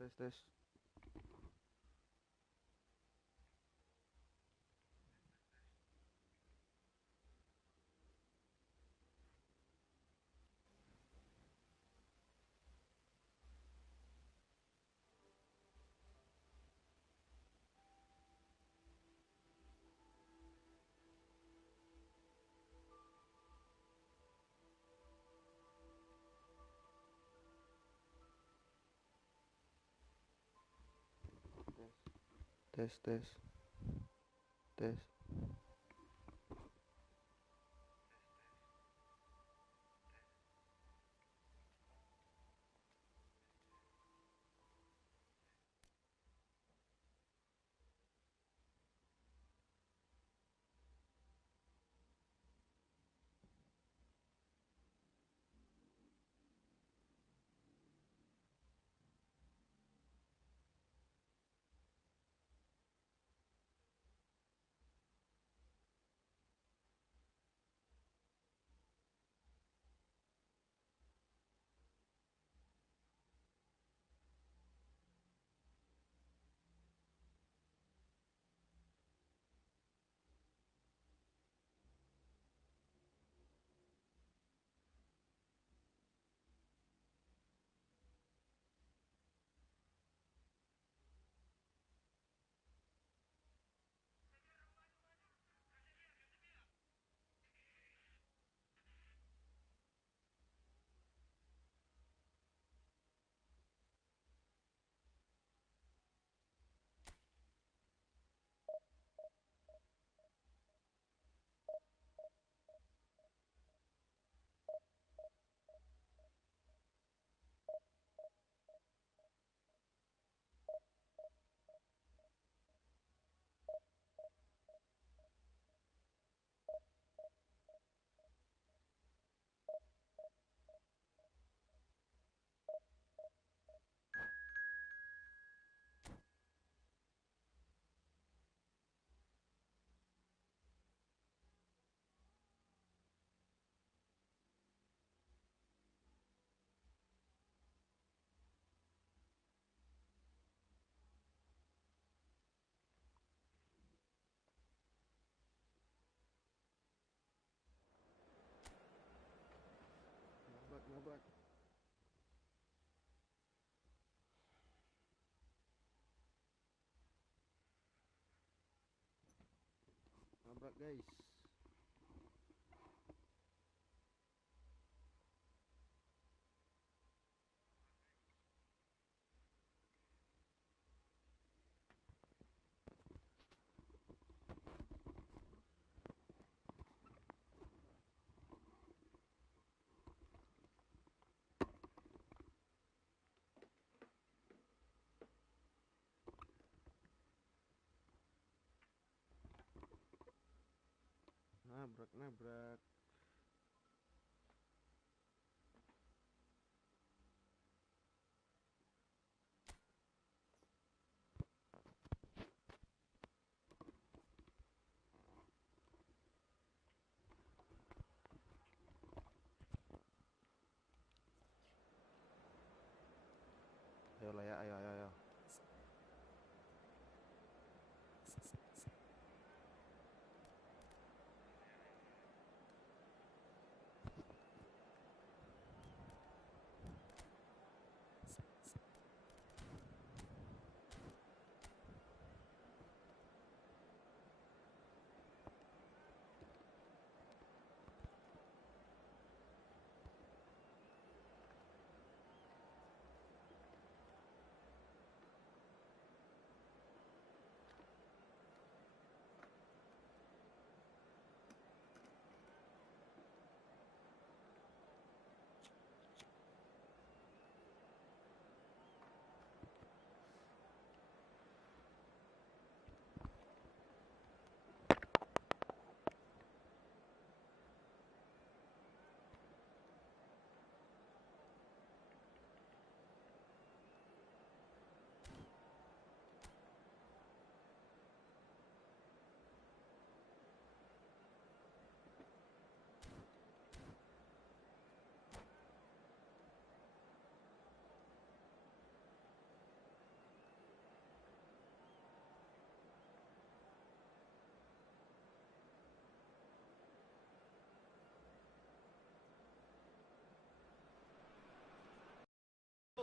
Tes tes. Tes tes. Tes. Nabrak nabrak. Nabrak guys. Nabrak nabrak. Ayo lah ya, ayo ayo ayo.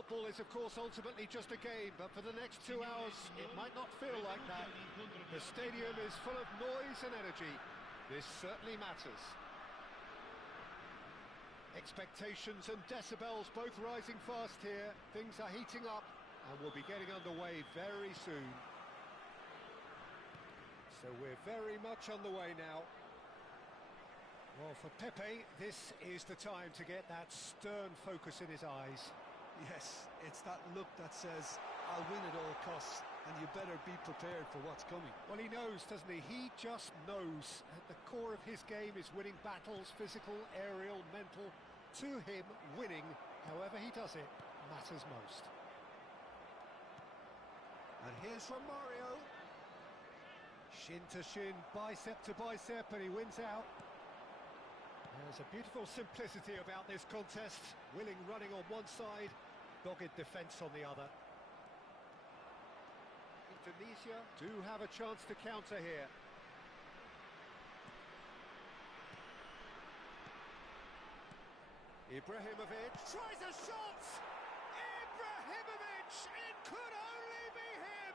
Football is, of course, ultimately just a game, but for the next 2 hours, it might not feel like that. The stadium is full of noise and energy. This certainly matters. Expectations and decibels both rising fast here. Things are heating up, and we'll be getting underway very soon. So we're very much on the way now. Well, for Pepe, this is the time to get that stern focus in his eyes. Yes, it's that look that says, I'll win at all costs, and you better be prepared for what's coming. Well, he knows, doesn't he? He just knows. At the core of his game is winning battles, physical, aerial, mental. To him, winning, however he does it, matters most. And here's Romario. Shin to shin, bicep to bicep, and he wins out. There's a beautiful simplicity about this contest. Willing running on one side, dogged defence on the other. Indonesia do have a chance to counter here. Ibrahimovic tries a shot! Ibrahimovic! It could only be him!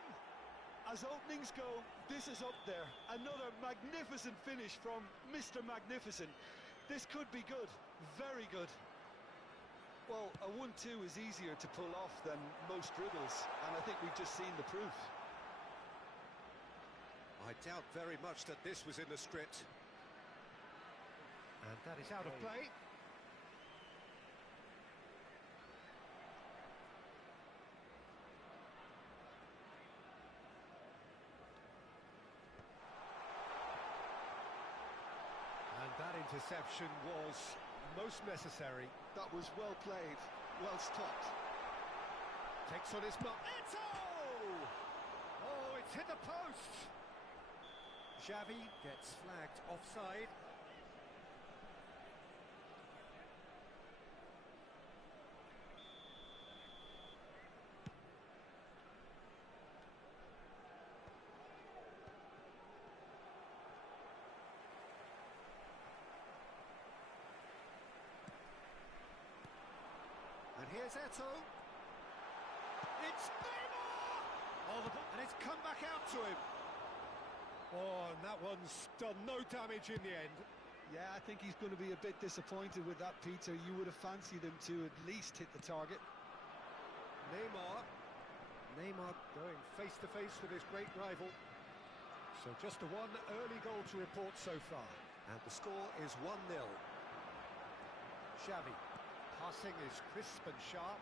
As openings go, this is up there. Another magnificent finish from Mr. Magnificent. This could be good, very good. Well, a 1-2 is easier to pull off than most dribbles, and I think we've just seen the proof. I doubt very much that this was in the script. And that is out of play. And that interception was most necessary. That was well played, well stopped. Takes on his mark. Eto! Oh, it's hit the post. Xavi gets flagged offside. And here's Eto. It's Neymar! Oh, and it's come back out to him. Oh, and that one's done no damage in the end. Yeah, I think he's going to be a bit disappointed with that, Peter. You would have fancied him to at least hit the target. Neymar going face-to-face with his great rival. So just the one early goal to report so far. And the score is 1-0. Xavi. Passing is crisp and sharp.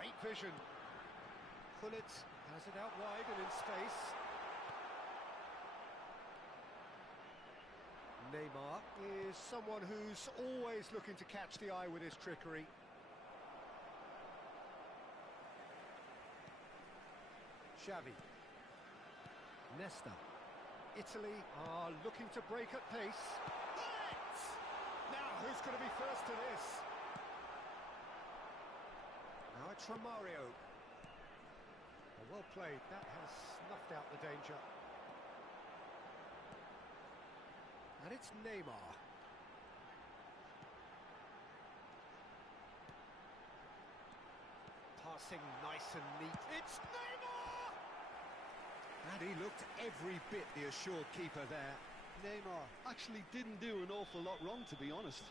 Great vision. Gullit has it out wide and in space. Neymar is someone who's always looking to catch the eye with his trickery. Xavi. Nesta. Italy are looking to break at pace. Gullit! Now, who's going to be first to this? Now it's Romario. Well played, that has snuffed out the danger. And it's Neymar. Passing nice and neat. It's Neymar! And he looked every bit the assured keeper there. Neymar actually didn't do an awful lot wrong, to be honest.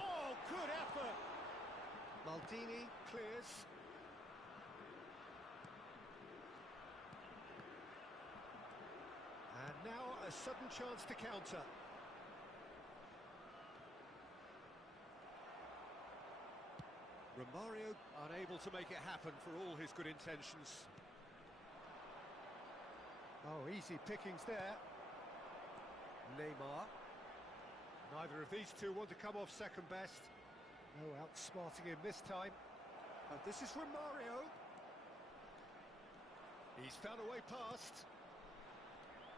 Oh, good effort! Maldini clears. And now a sudden chance to counter. Romario unable to make it happen for all his good intentions. Oh, easy pickings there. Neymar. Neither of these two want to come off second best. No outsmarting him this time. And this is Romario. He's found a way past.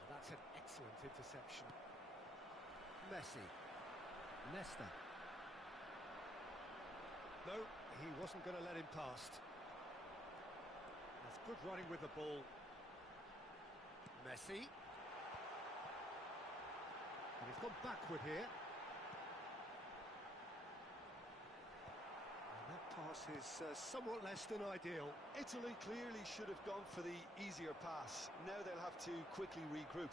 And that's an excellent interception. Messi. Nesta. No, he wasn't going to let him past. That's good running with the ball. Messi. And he's gone backward here. pass is somewhat less than ideal. Italy clearly should have gone for the easier pass. Now they'll have to quickly regroup.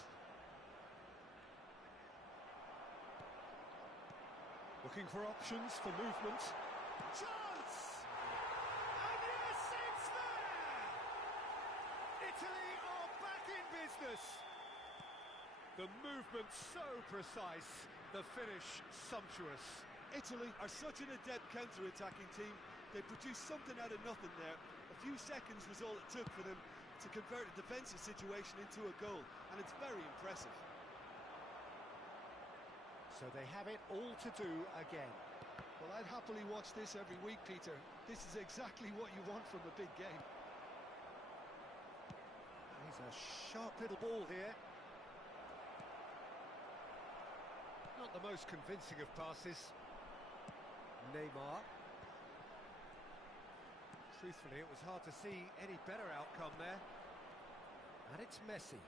Looking for options for movement. Chance! And yes, it's there! Italy are back in business. The movement so precise, the finish sumptuous. Italy are such an adept counter-attacking team. They produced something out of nothing there. A few seconds was all it took for them to convert a defensive situation into a goal, and it's very impressive. So they have it all to do again. Well, I'd happily watch this every week, Peter. This is exactly what you want from a big game. Here's a sharp little ball here. Not the most convincing of passes. Neymar. Truthfully, it was hard to see any better outcome there. And it's Messi.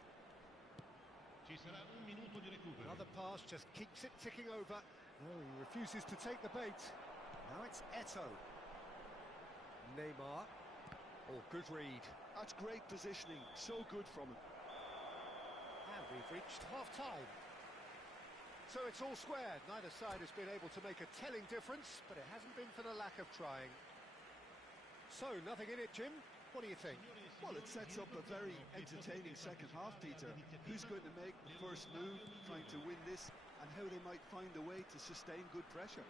Another pass just keeps it ticking over. No, he refuses to take the bait. Now it's Eto'o. Neymar. Oh, good read. That's great positioning. So good from him. And we've reached half-time. So it's all square. Neither side has been able to make a telling difference, but it hasn't been for the lack of trying. So, nothing in it, Jim? What do you think? Well, it sets up a very entertaining second half, Peter. Who's going to make the first move, trying to win this, and how they might find a way to sustain good pressure.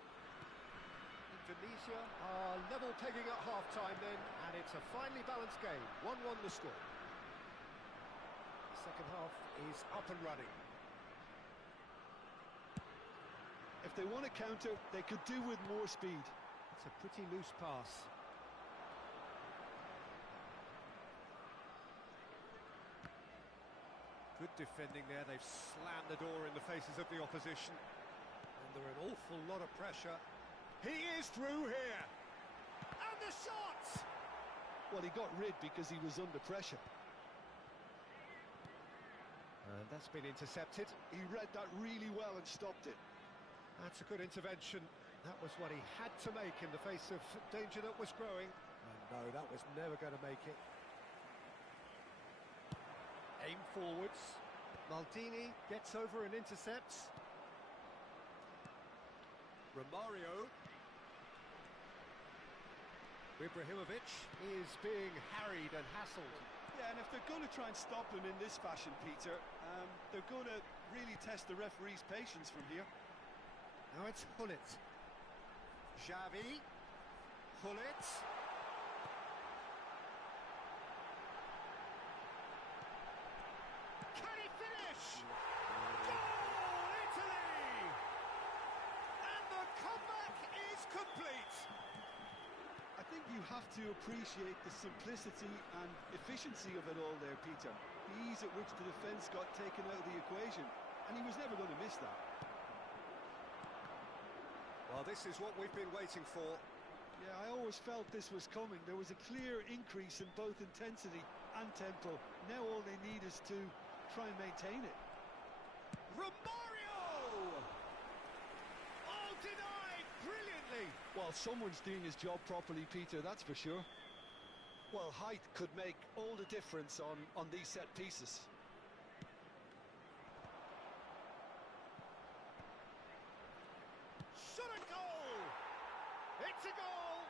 Indonesia are level pegging at half-time then, and it's a finely balanced game. 1-1 the score. The second half is up and running. If they want to counter, they could do with more speed. It's a pretty loose pass. Good defending there. They've slammed the door in the faces of the opposition. Under an awful lot of pressure. He is through here. And the shot! Well, he got rid because he was under pressure. And that's been intercepted. He read that really well and stopped it. That's a good intervention. That was what he had to make in the face of danger that was growing. And no, that was never going to make it. Aim forwards. Maldini gets over and intercepts. Romario. Ibrahimovic is being harried and hassled. Yeah, and if they're going to try and stop him in this fashion, Peter, they're going to really test the referee's patience from here. Now it's Hullet. Xavi. Hullet. Can he finish? Goal, Italy! And the comeback is complete. I think you have to appreciate the simplicity and efficiency of it all there, Peter. The ease at which the defence got taken out of the equation, and he was never going to miss that. Well, this is what we've been waiting for. Yeah, I always felt this was coming. There was a clear increase in both intensity and tempo. Now all they need is to try and maintain it. Romario! Oh, denied brilliantly. Well, someone's doing his job properly, Peter, that's for sure. Well, height could make all the difference on these set pieces. Shot a goal! It's a goal!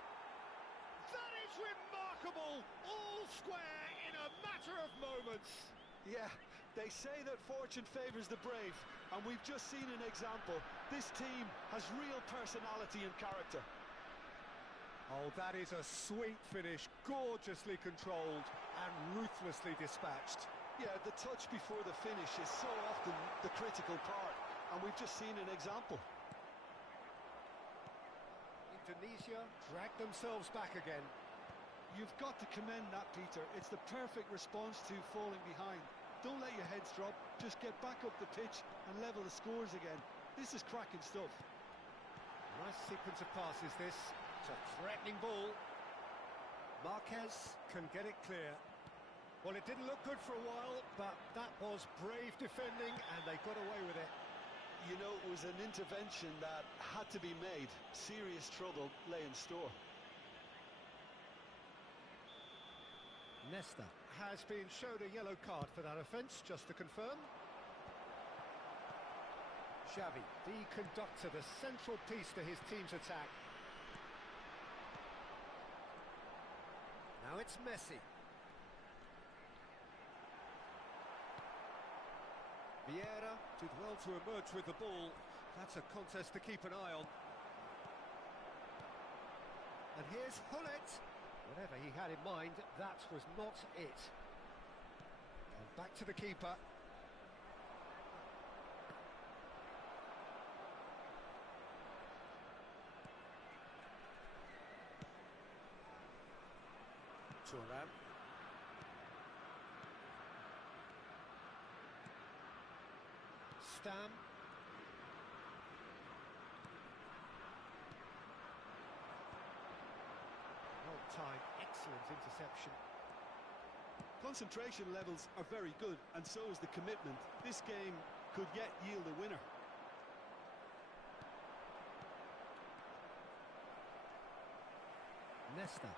That is remarkable! All square in a matter of moments. Yeah, they say that fortune favours the brave, and we've just seen an example. This team has real personality and character. Oh, that is a sweet finish, gorgeously controlled and ruthlessly dispatched. Yeah, the touch before the finish is so often the critical part, and we've just seen an example. Indonesia drag themselves back again. You've got to commend that, Peter. It's the perfect response to falling behind. Don't let your heads drop, just get back up the pitch and level the scores again. This is cracking stuff. Nice sequence of passes this. It's a threatening ball. Marquez can get it clear. Well, it didn't look good for a while, but that was brave defending and they got away with it. You know, it was an intervention that had to be made. Serious trouble lay in store. Nesta has been showed a yellow card for that offence, just to confirm. Xavi, the conductor, the central piece to his team's attack. Now it's Messi. Vieira did well to emerge with the ball. That's a contest to keep an eye on. And here's Hullet. Whatever he had in mind, that was not it. And back to the keeper. Thuram. Stam. Well-timed, excellent interception. Concentration levels are very good, and so is the commitment. This game could yet yield a winner. Nesta,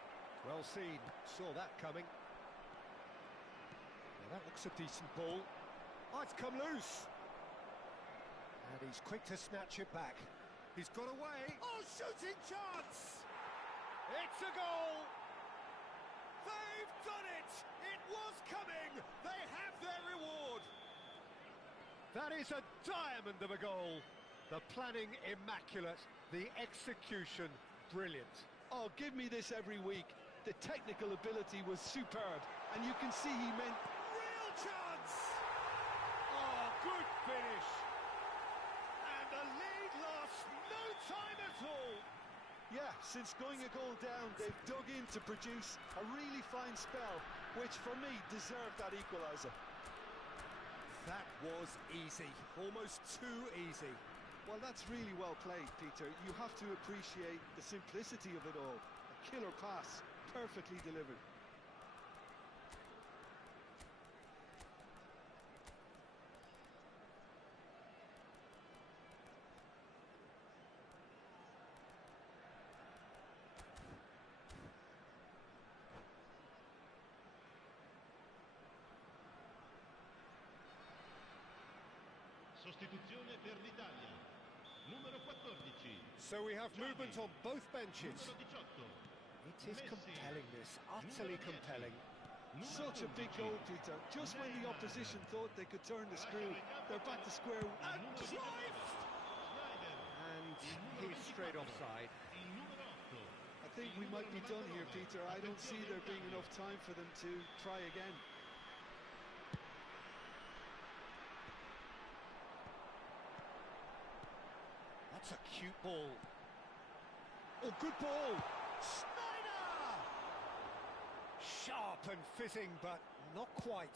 well seen, saw that coming. Now that looks a decent ball. Oh, it's come loose. And he's quick to snatch it back. He's got away. Oh, shooting chance! It's a goal! They've done it! It was coming! They have their reward! That is a diamond of a goal. The planning immaculate, the execution brilliant. Oh, give me this every week. The technical ability was superb, and you can see he meant Real chance! Oh, good finish! And the lead lost no time at all! yeah, since going a goal down, they've dug in to produce a really fine spell, which for me deserved that equaliser. That was easy, almost too easy. Well, that's really well played, Peter. You have to appreciate the simplicity of it all. A killer pass, perfectly delivered. Sostituzione per l'Italia. Numero 14. So we have movement on both benches. Numero 18. It is compelling, this, utterly compelling. Such a big goal, Peter. Just when the opposition thought they could turn the screw, they're back to square one. And he's straight offside. Il numero 8. I think we might be done here, Peter. I don't see there being enough time for them to try again. That's a cute ball. Oh, good ball! Snyder! Sharp and fitting, but not quite.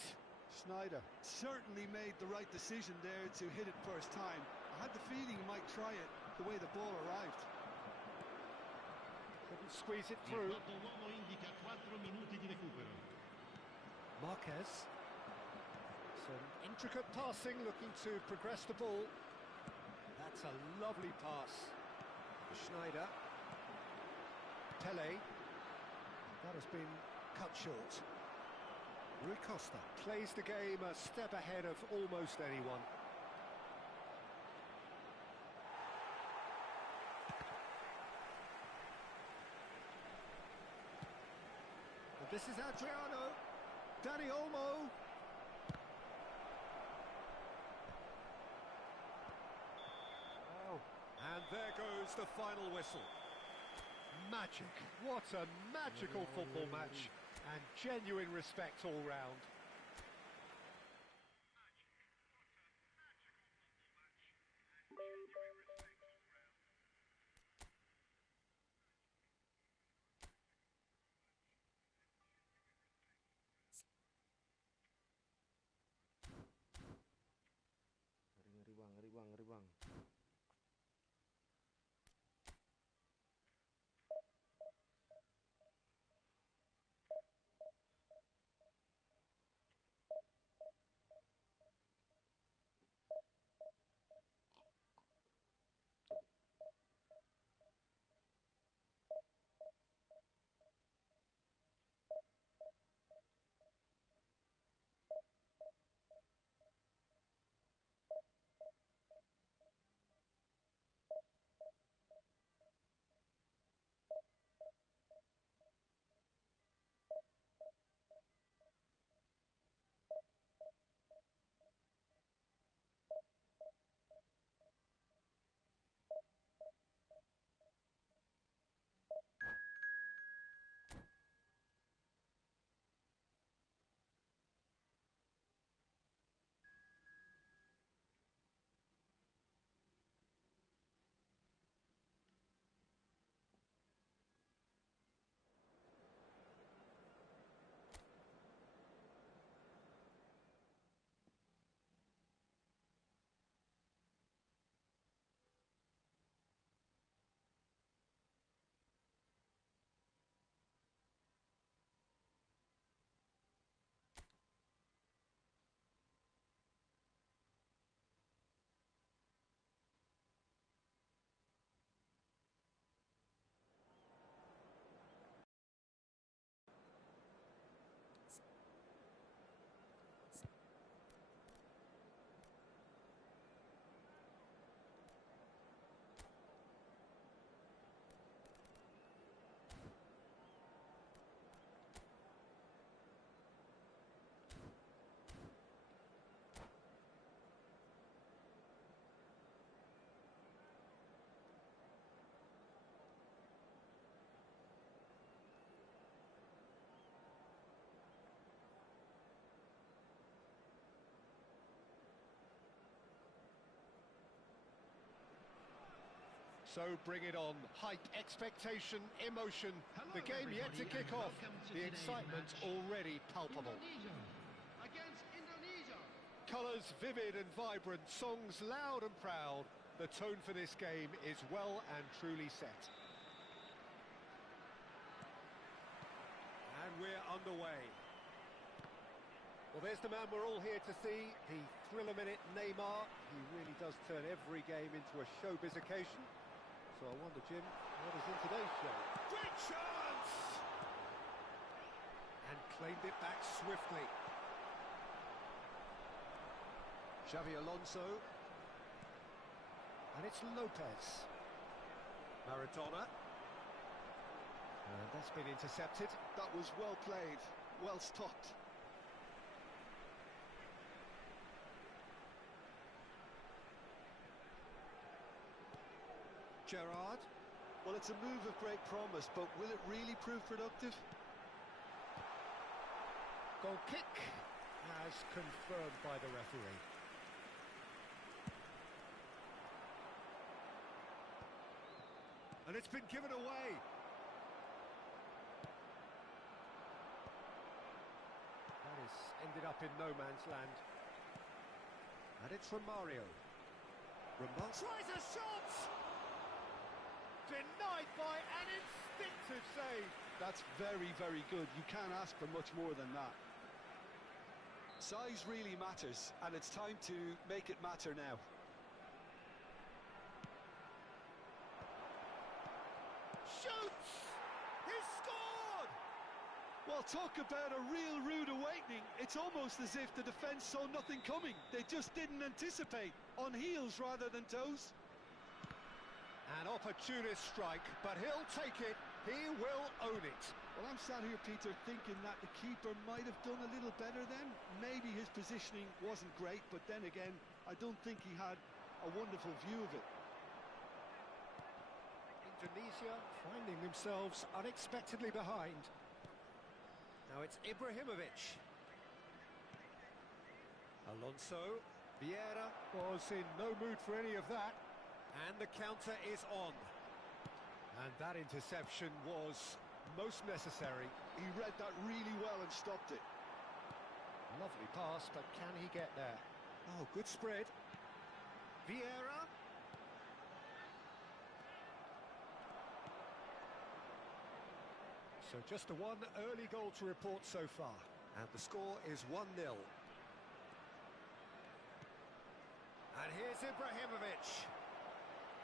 Snyder certainly made the right decision there to hit it first time. I had the feeling he might try it the way the ball arrived. Couldn't squeeze it Il through. quarto uomo indica 4 minuti di recupero. Marquez. Some intricate passing, looking to progress the ball. That's a lovely pass. Schneider. Pele. That has been cut short. Rui Costa plays the game a step ahead of almost anyone. And this is Adriano. Dani Olmo. And there goes the final whistle. Magic. What a magical football match. And genuine respect all round. Ngeri bang, ngeri bang, ngeri bang. So bring it on. Hype, expectation, emotion. The game yet to kick off. The excitement already palpable. Against Indonesia. Colours vivid and vibrant, songs loud and proud. The tone for this game is well and truly set. And we're underway. Well, there's the man we're all here to see, the thriller-minute Neymar. He really does turn every game into a showbiz occasion. So I wonder, Jim, what is in today's show? Great chance! And claimed it back swiftly. Xavi Alonso. And it's Lopez. Maradona. And that's been intercepted. That was well played, well stopped. Gerrard. Well, it's a move of great promise, but will it really prove productive? Goal kick, as confirmed by the referee. And it's been given away. That is ended up in no man's land. And it's Romario. Tries a shot! Denied by an instinctive save. That's very, very good. You can't ask for much more than that. Size really matters, and it's time to make it matter now. Shoots! He's scored! Well, talk about a real rude awakening. It's almost as if the defence saw nothing coming. They just didn't anticipate. On heels rather than toes. An opportunist strike, but he'll take it. He will own it. Well, I'm sat here, Peter, thinking that the keeper might have done a little better then. Maybe his positioning wasn't great, but then again, I don't think he had a wonderful view of it. Indonesia finding themselves unexpectedly behind. Now it's Ibrahimovic. Alonso. Vieira was in no mood for any of that. And the counter is on. And that interception was most necessary. He read that really well and stopped it. Lovely pass, but can he get there? Oh, good spread. Vieira. So just the one early goal to report so far. And the score is 1-0. And here's Ibrahimovic.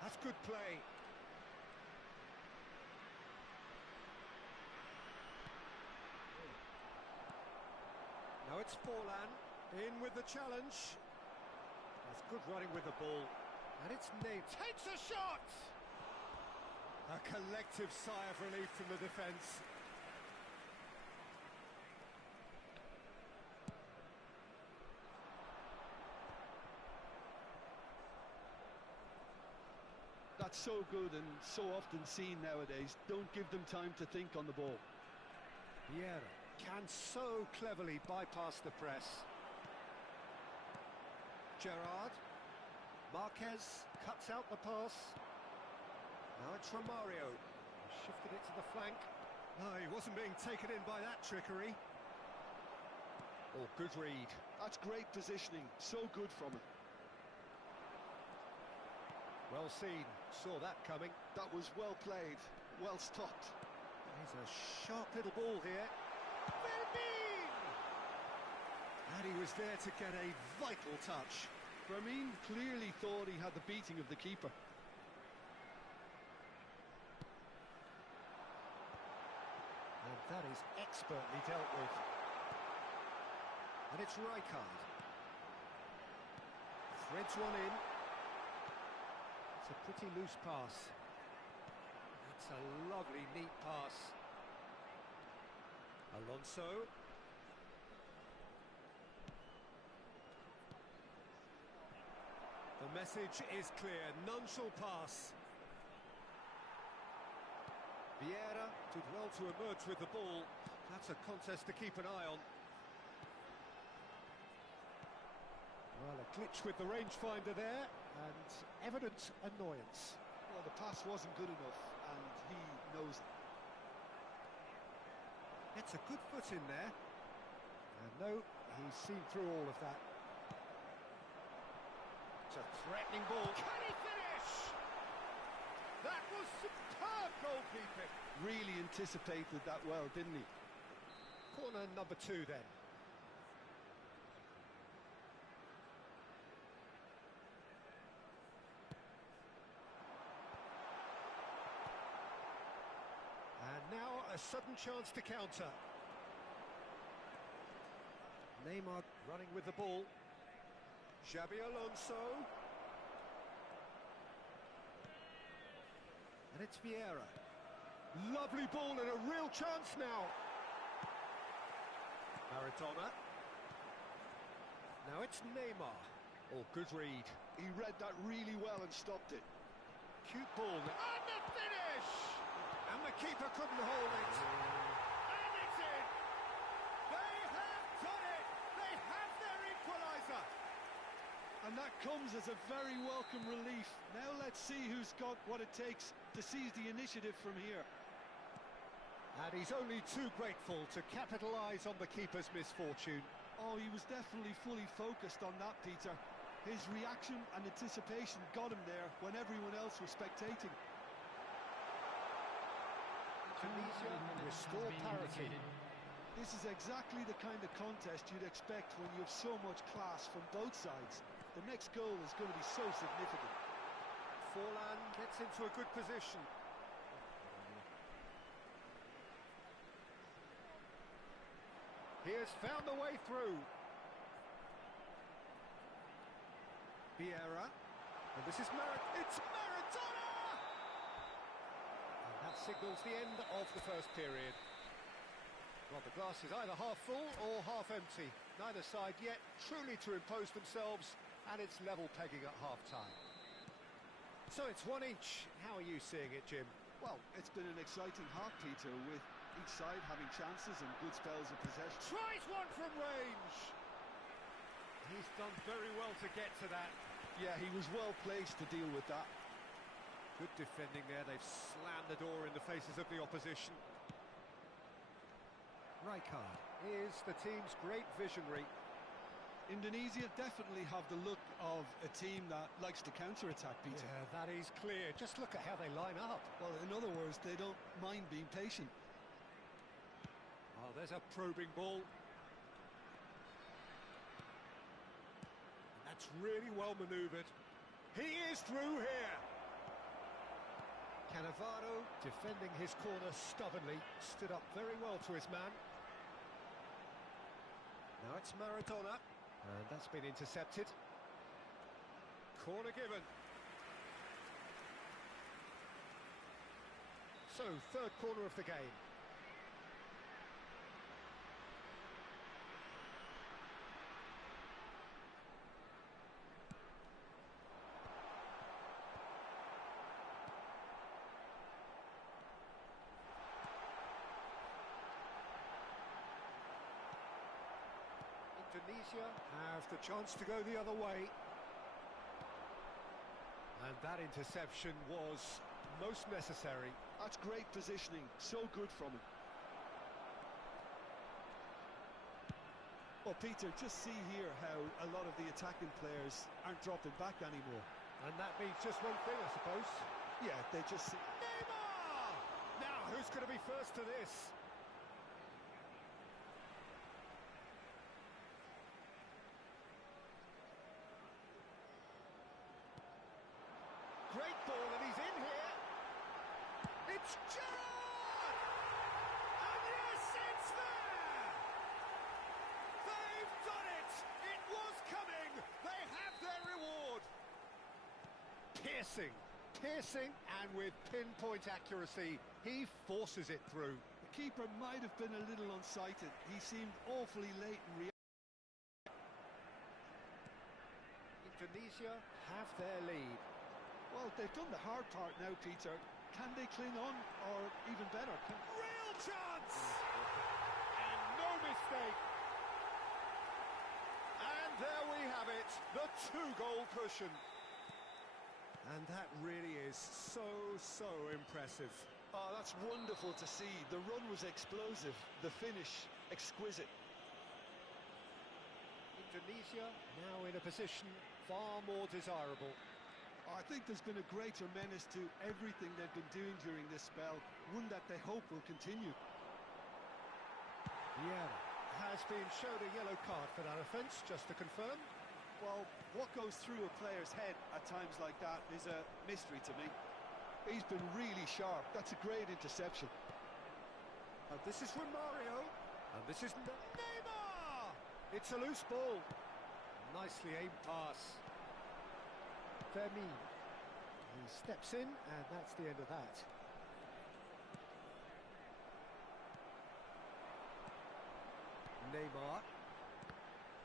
That's good play. Now it's Forlan, in with the challenge. That's good running with the ball. And it's Nate. Takes a shot! A collective sigh of relief from the defence. That's so good and so often seen nowadays. Don't give them time to think on the ball. Vieira can so cleverly bypass the press. Gerrard. Marquez cuts out the pass. Now it's Romario. Shifted it to the flank. No, he wasn't being taken in by that trickery. Oh, good read. That's great positioning. So good from him. Well seen. Saw that coming. That was well played. Well stopped. Here's a sharp little ball here. Firmine! And he was there to get a vital touch. Firmine clearly thought he had the beating of the keeper. And that is expertly dealt with. And it's Rijkaard. Threads one in. It's a pretty loose pass. That's a lovely, neat pass. Alonso. The message is clear. None shall pass. Vieira did well to emerge with the ball. That's a contest to keep an eye on. Well, a glitch with the rangefinder there, and evident annoyance. Well, the pass wasn't good enough, and he knows it. It's a good foot in there. And no, he's seen through all of that. It's a threatening ball. Can he finish? That was superb goalkeeping. Really anticipated that well, didn't he? Corner number 2 then. And now a sudden chance to counter. Neymar running with the ball. Xabi Alonso. And it's Vieira. Lovely ball and a real chance now. Maradona. Now it's Neymar. Oh, good read. He read that really well and stopped it. Cute ball. And the finish! And the keeper couldn't hold it. And it's in! They have done it! They have their equaliser! And that comes as a very welcome relief. Now let's see who's got what it takes to seize the initiative from here. And he's only too grateful to capitalise on the keeper's misfortune. Oh, he was definitely fully focused on that, Peter. His reaction and anticipation got him there when everyone else was spectating. Tunisia restore parity. This is exactly the kind of contest you'd expect when you have so much class from both sides. The next goal is going to be so significant. Forlan gets into a good position. He has found a way through. Vieira. And this is it's Maradona! And that signals the end of the first period. Well, the glass is either half full or half empty. Neither side yet truly to impose themselves, and it's level pegging at half-time. So it's one each. How are you seeing it, Jim? Well, it's been an exciting half, Peter, with each side having chances and good spells of possession. Tries one from range! He's done very well to get to that. Yeah, he was well placed to deal with that. Good defending there. They've slammed the door in the faces of the opposition. Rijkaard is the team's great visionary. Indonesia definitely have the look of a team that likes to counter-attack, Peter. Yeah, that is clear. Just look at how they line up. Well, in other words, they don't mind being patient. Oh, there's a probing ball. That's really well manoeuvred. He is through here. Cannavaro, defending his corner stubbornly, stood up very well to his man. Now it's Maradona, and that's been intercepted. Corner given. So, third corner of the game. Indonesia have the chance to go the other way. And that interception was most necessary. That's great positioning, so good from him. Well, Peter, just see here how a lot of the attacking players aren't dropping back anymore. And that means just one thing, I suppose. Yeah, they just... Neymar! Now, who's going to be first to this? Great ball, and he's in here. It's Gerrard! And yes, it's there! They've done it! It was coming! They have their reward! Piercing, and with pinpoint accuracy, he forces it through. The keeper might have been a little unsighted. He seemed awfully late in reaction. Indonesia have their lead. Well, they've done the hard part now, Peter. Can they cling on, or even better? Real chance! And no mistake! And there we have it, the 2-goal cushion. And that really is so impressive. Oh, that's wonderful to see. The run was explosive, the finish exquisite. Indonesia now in a position far more desirable. I think there's been a greater menace to everything they've been doing during this spell, one that they hope will continue. Yeah, has been shown a yellow card for that offence, just to confirm. Well, what goes through a player's head at times like that is a mystery to me. He's been really sharp. That's a great interception. And this is Romario. And this is Neymar! It's a loose ball. Nicely aimed pass. Fermin. He steps in, and that's the end of that. Neymar.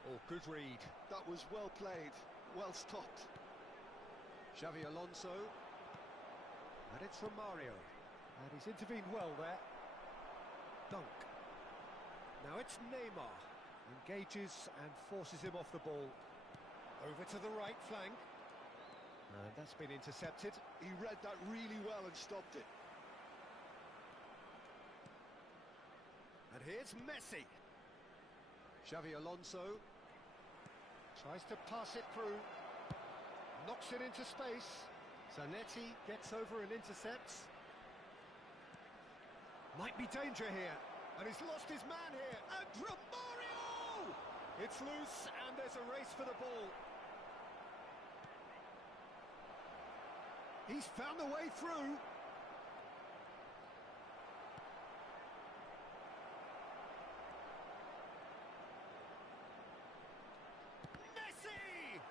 Oh, good read. That was well played, well stopped. Xavi Alonso. And it's Romario. And he's intervened well there. Dunk. Now it's Neymar. Engages and forces him off the ball. Over to the right flank. And that's been intercepted. He read that really well and stopped it. And here's Messi. Xavi Alonso tries to pass it through. Knocks it into space. Zanetti gets over and intercepts. Might be danger here. And he's lost his man here. And Romario! It's loose and there's a race for the ball. He's found a way through. Messi!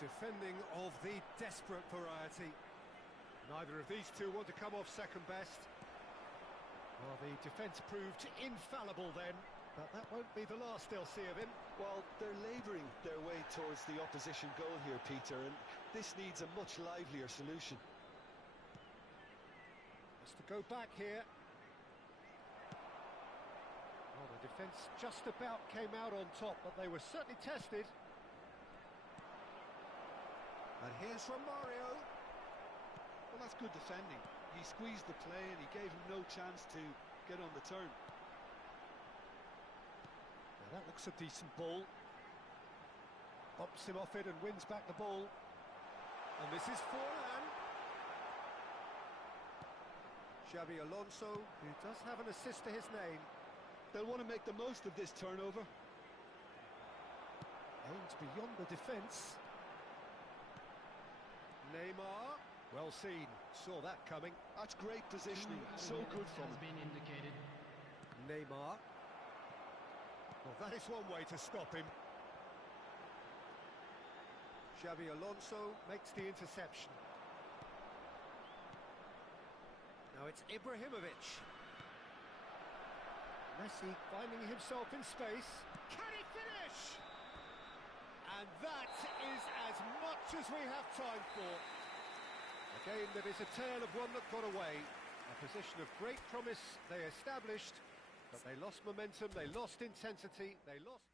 Defending of the desperate variety. Neither of these two want to come off second best. Well, the defence proved infallible then, but that won't be the last they'll see of him. Well, they're labouring their way towards the opposition goal here, Peter, and this needs a much livelier solution. Has to go back here. Well, the defence just about came out on top, but they were certainly tested. And here's Romario. Well, that's good defending. He squeezed the play and he gave him no chance to get on the turn. Now that looks a decent ball. Bumps him off it and wins back the ball. And this is Forlan. Xavi Alonso, who does have an assist to his name. They'll want to make the most of this turnover. Aimed beyond the defence. Neymar. Well seen, saw that coming. That's great positioning, so good from him. Been indicated. Neymar. Well, that is one way to stop him. Xavi Alonso makes the interception. Now it's Ibrahimovic. Messi finding himself in space. Can he finish? And that is as much as we have time for. A game that is a tale of one that got away. A position of great promise they established, but they lost momentum, they lost intensity, they lost...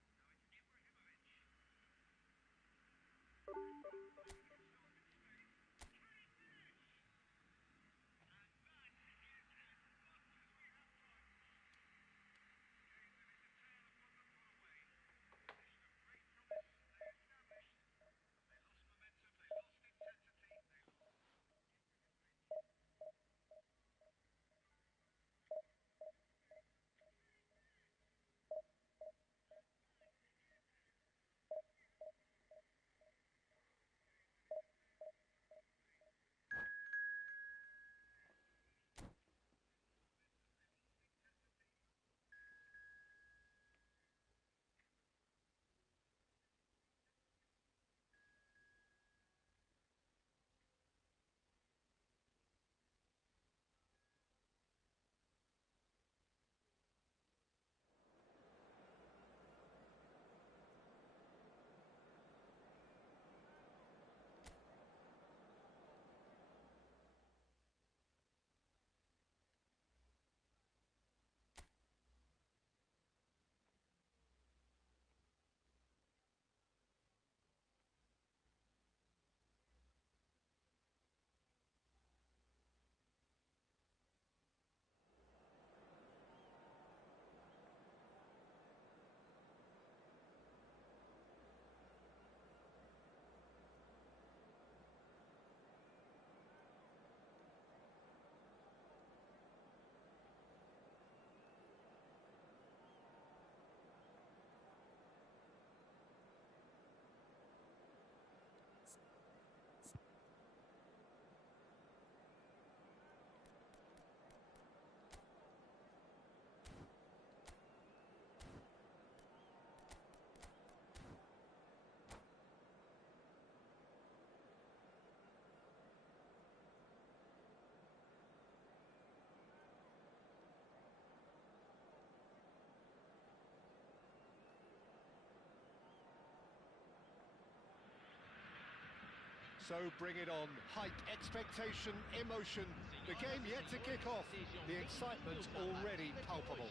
So bring it on. Hype, expectation, emotion. The game yet to kick off. The excitement already palpable.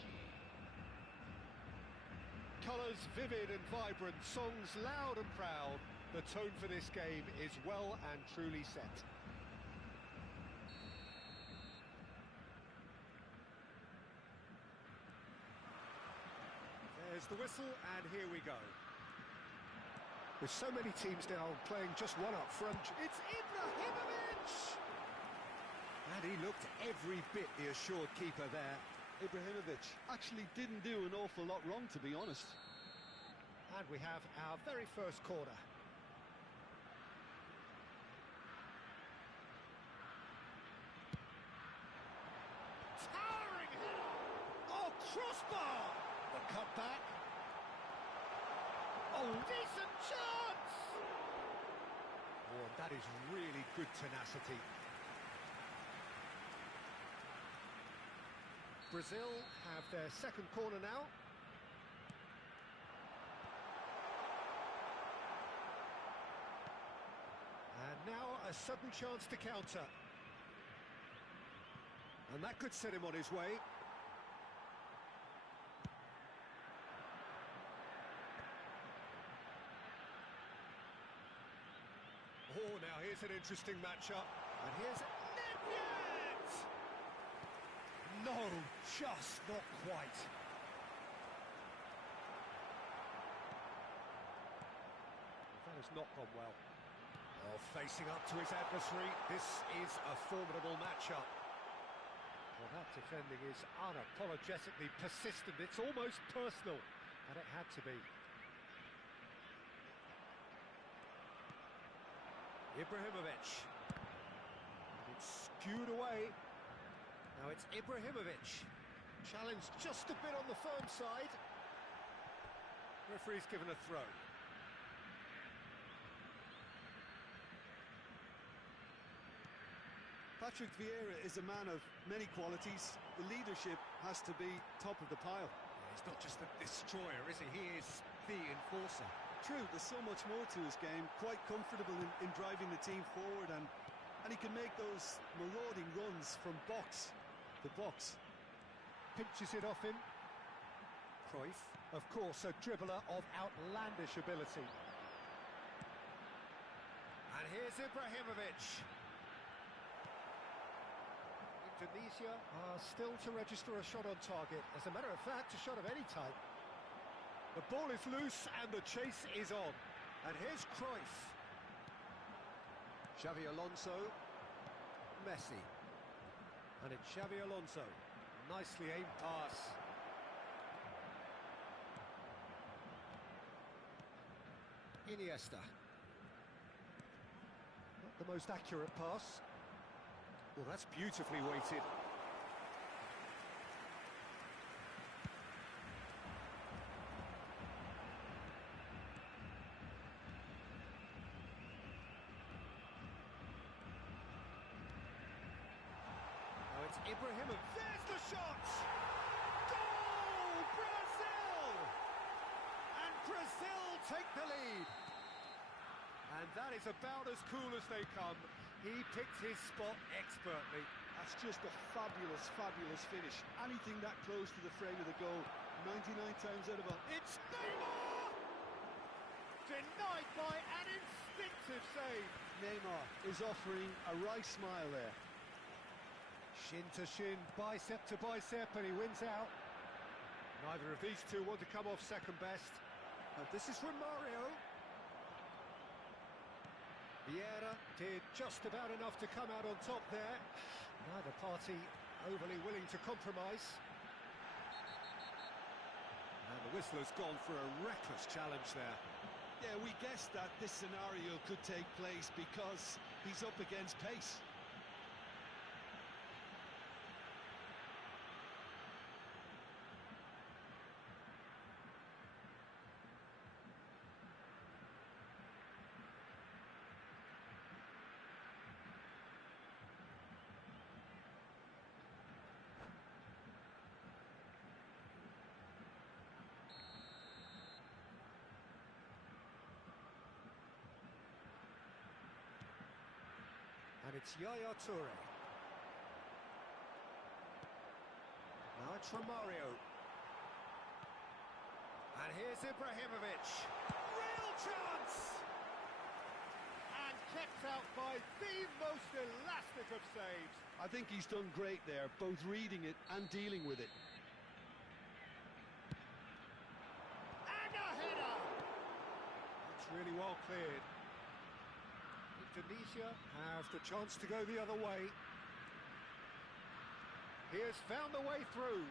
Colours vivid and vibrant, songs loud and proud. The tone for this game is well and truly set. There's the whistle, and here we go. With so many teams now playing just one up front, it's Ibrahimovic! And he looked every bit the assured keeper there. Ibrahimovic actually didn't do an awful lot wrong, to be honest. And we have our very first corner. Towering header! Oh, crossbar! The cutback. Oh, decent chance! Oh, that is really good tenacity. Brazil have their second corner now. And now a sudden chance to counter. And that could set him on his way. Oh, now here's an interesting matchup. And here's Nedved! No, just not quite. That has not gone well. Oh, facing up to his adversary, this is a formidable matchup. Well, that defending is unapologetically persistent. It's almost personal, and it had to be. Ibrahimovic. And it's skewed away. Now it's Ibrahimovic. Challenged just a bit on the firm side. Referee's given a throw. Patrick Vieira is a man of many qualities. The leadership has to be top of the pile. He's not just a destroyer, is he? He is the enforcer. True, there's so much more to his game. Quite comfortable in driving the team forward, and he can make those marauding runs from box to box. Pinches it off him. Cruyff, of course, a dribbler of outlandish ability. And here's Ibrahimovic. Indonesia are still to register a shot on target. As a matter of fact, a shot of any type. The ball is loose and the chase is on. And here's Cruyff. Xavi Alonso. Messi. And it's Xavi Alonso. Nicely aimed pass. Iniesta. Not the most accurate pass. Well, that's beautifully weighted. Now it's Ibrahimovic. There's the shot! Goal! Brazil! And Brazil take the lead. And that is about as cool as they come. He picked his spot expertly. That's just a fabulous, fabulous finish. Anything that close to the frame of the goal, 99 times out of 100. It's Neymar! Denied by an instinctive save. Neymar is offering a wry smile there. Shin to shin, bicep to bicep, and he wins out. Neither of these two want to come off second best. And this is from Mario. Vieira did just about enough to come out on top there. Neither party overly willing to compromise. And the whistler's gone for a reckless challenge there. Yeah, we guessed that this scenario could take place because he's up against pace. It's Yaya Toure. Now it's Romario. And here's Ibrahimovic. Real chance! And kept out by the most elastic of saves. I think he's done great there, both reading it and dealing with it. And a header! It's really well cleared. Indonesia have the chance to go the other way. He has found the way through.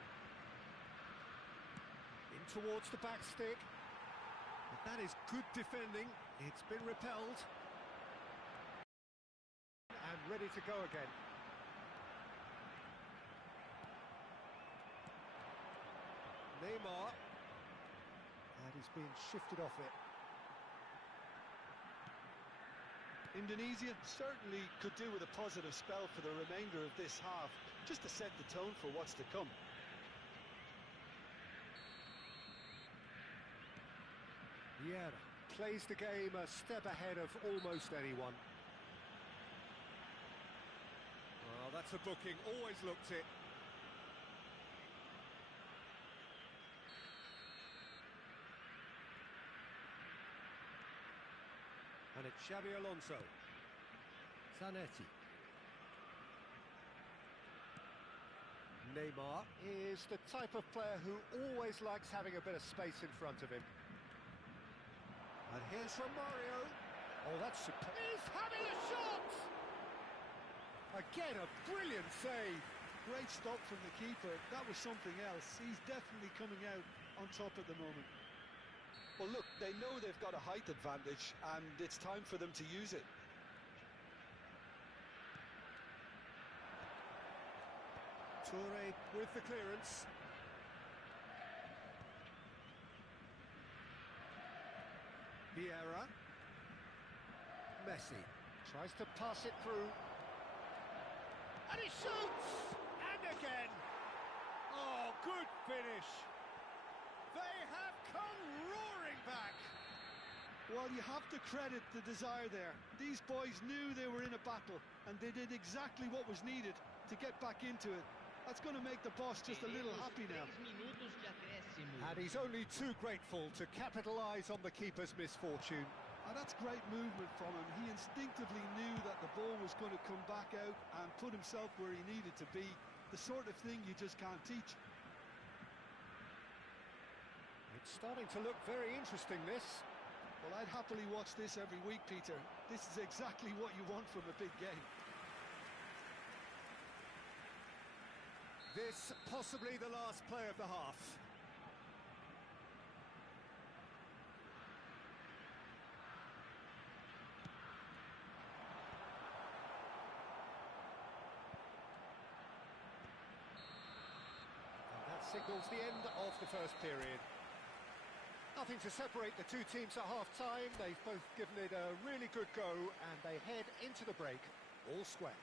In towards the back stick. But that is good defending. It's been repelled. And ready to go again. Neymar. And he's being shifted off it. Indonesia certainly could do with a positive spell for the remainder of this half, just to set the tone for what's to come. Vieira plays the game a step ahead of almost anyone. Well, that's a booking, always looked it. And it's Xabi Alonso. Zanetti. Neymar is the type of player who always likes having a bit of space in front of him. And here's Romario. Oh, that's superb. He's having a shot! Again, a brilliant save. Great stop from the keeper. That was something else. He's definitely coming out on top at the moment. Well, look, they know they've got a height advantage, and it's time for them to use it. Toure with the clearance. Vieira. Messi tries to pass it through. And he shoots! And again! Oh, good finish! They have come roaring back! Well, you have to credit the desire there. These boys knew they were in a battle, and they did exactly what was needed to get back into it. That's going to make the boss just a little happy now. And he's only too grateful to capitalise on the keeper's misfortune. And that's great movement from him. He instinctively knew that the ball was going to come back out and put himself where he needed to be. The sort of thing you just can't teach. It's starting to look very interesting, this. Well, I'd happily watch this every week, Peter. This is exactly what you want from a big game. This possibly the last play of the half. And that signals the end of the first period. Nothing to separate the two teams at half-time. They've both given it a really good go, and they head into the break all square.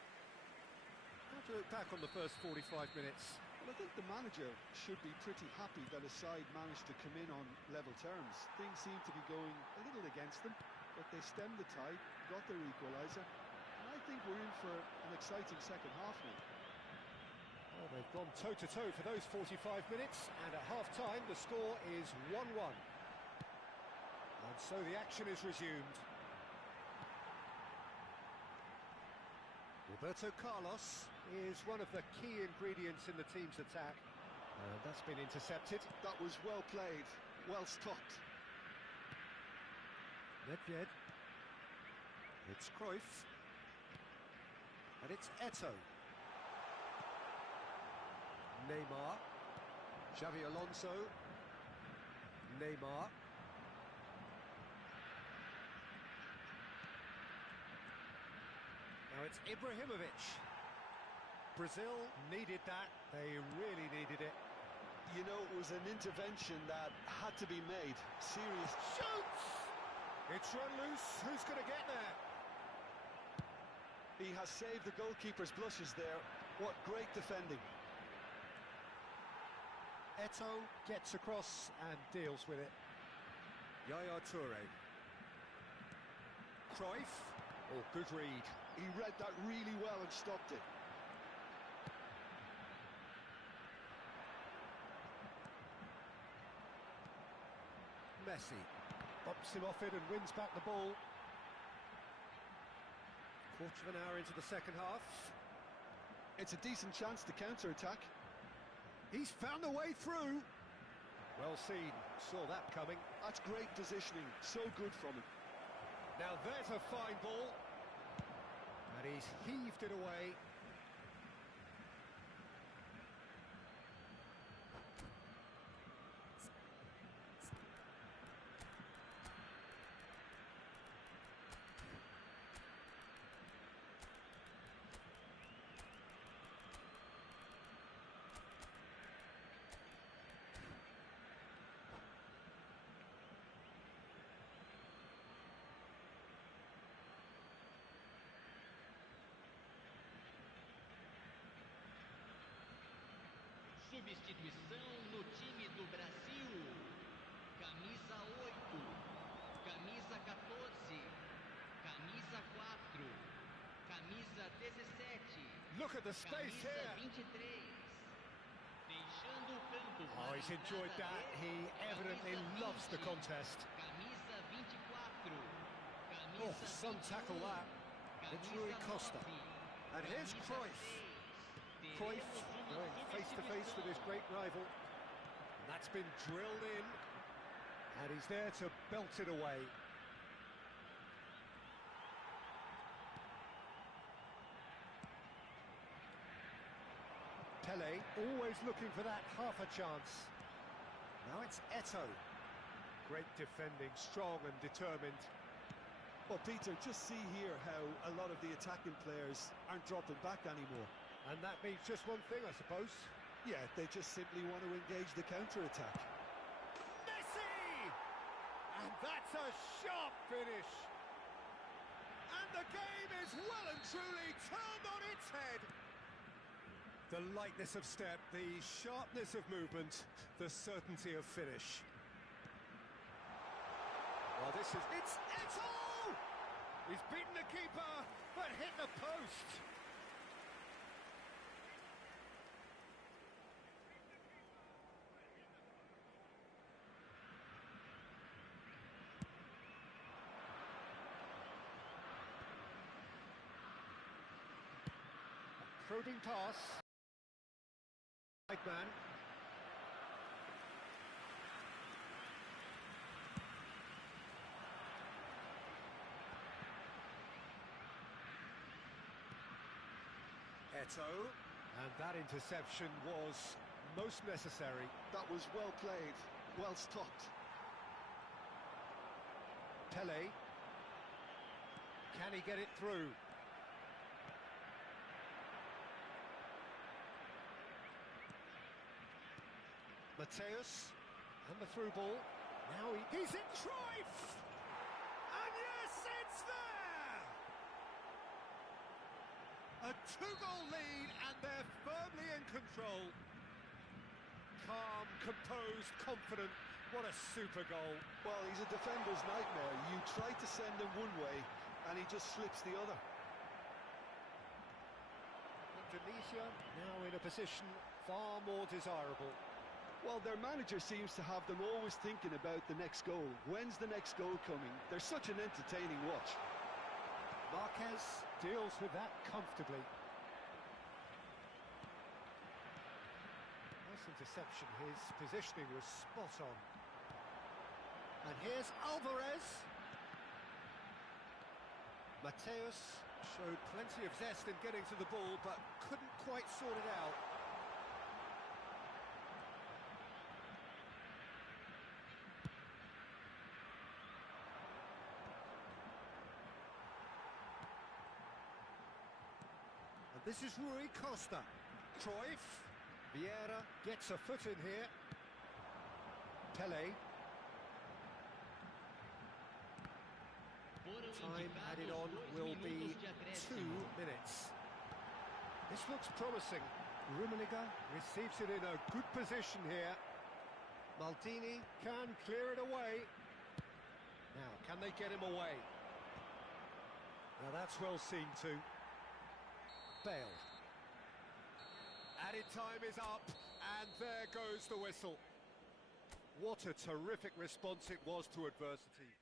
How to look back on the first 45 minutes? Well, I think the manager should be pretty happy that his side managed to come in on level terms. Things seem to be going a little against them, but they stemmed the tide, got their equaliser, and I think we're in for an exciting second half now. Well, they've gone toe-to-toe for those 45 minutes, and at half-time the score is 1-1. And so the action is resumed. Roberto Carlos is one of the key ingredients in the team's attack. And that's been intercepted. That was well played, well stopped. Nedved. It's Cruyff. And it's Eto'o. Neymar. Xabi Alonso. Neymar. Now it's Ibrahimovic. Brazil needed that. They really needed it. You know, it was an intervention that had to be made. Serious. Shoots! It's run loose. Who's going to get there? He has saved the goalkeeper's blushes there. What great defending. Eto'o gets across and deals with it. Yaya Toure. Cruyff. Oh, good read. He read that really well and stopped it. Messi bumps him off it and wins back the ball. Quarter of an hour into the second half. It's a decent chance to counter-attack. He's found a way through. Well seen, saw that coming. That's great positioning, so good from him. Now there's a fine ball. And he's heaved it away. Substituição no time do Brasil. Camisa 8, camisa 14, camisa 4, camisa 17, Look at the space camisa here. 23. Deixando o campo. Oh, he's enjoyed that. He evidently loves the contest. Camisa 24. Oh, some tackle that. It's Rui Costa. And here's Cruyff. Cruyff going face-to-face with his great rival. And that's been drilled in. And he's there to belt it away. Pele always looking for that half a chance. Now it's Eto'o. Great defending, strong and determined. Well, Peter, just see here how a lot of the attacking players aren't dropping back anymore. And that means just one thing, I suppose. Yeah, they just simply want to engage the counter-attack. Messi! And that's a sharp finish. And the game is well and truly turned on its head. The lightness of step, the sharpness of movement, the certainty of finish. Well, it's Eto'o! He's beaten the keeper, but hit the post. Prodding pass. Right man. Eto'o. And that interception was most necessary. That was well played, well stopped. Pele. Can he get it through? Mateus, and the through ball. Now he's in Cruyff! And yes, it's there! A two-goal lead, and they're firmly in control. Calm, composed, confident. What a super goal. Well, he's a defender's nightmare. You try to send him one way, and he just slips the other. Indonesia now in a position far more desirable. Well, their manager seems to have them always thinking about the next goal. When's the next goal coming? They're such an entertaining watch. Marquez deals with that comfortably. Nice interception. His positioning was spot on. And here's Alvarez. Mateus showed plenty of zest in getting to the ball, but couldn't quite sort it out. This is Rui Costa. Cruyff. Vieira gets a foot in here. Pele. Time added on will be 2 minutes. This looks promising. Rummenigge receives it in a good position here. Maldini can clear it away. Now, can they get him away? Now that's well seen too. Bale. Added time is up, and there goes the whistle. What a terrific response it was to adversity.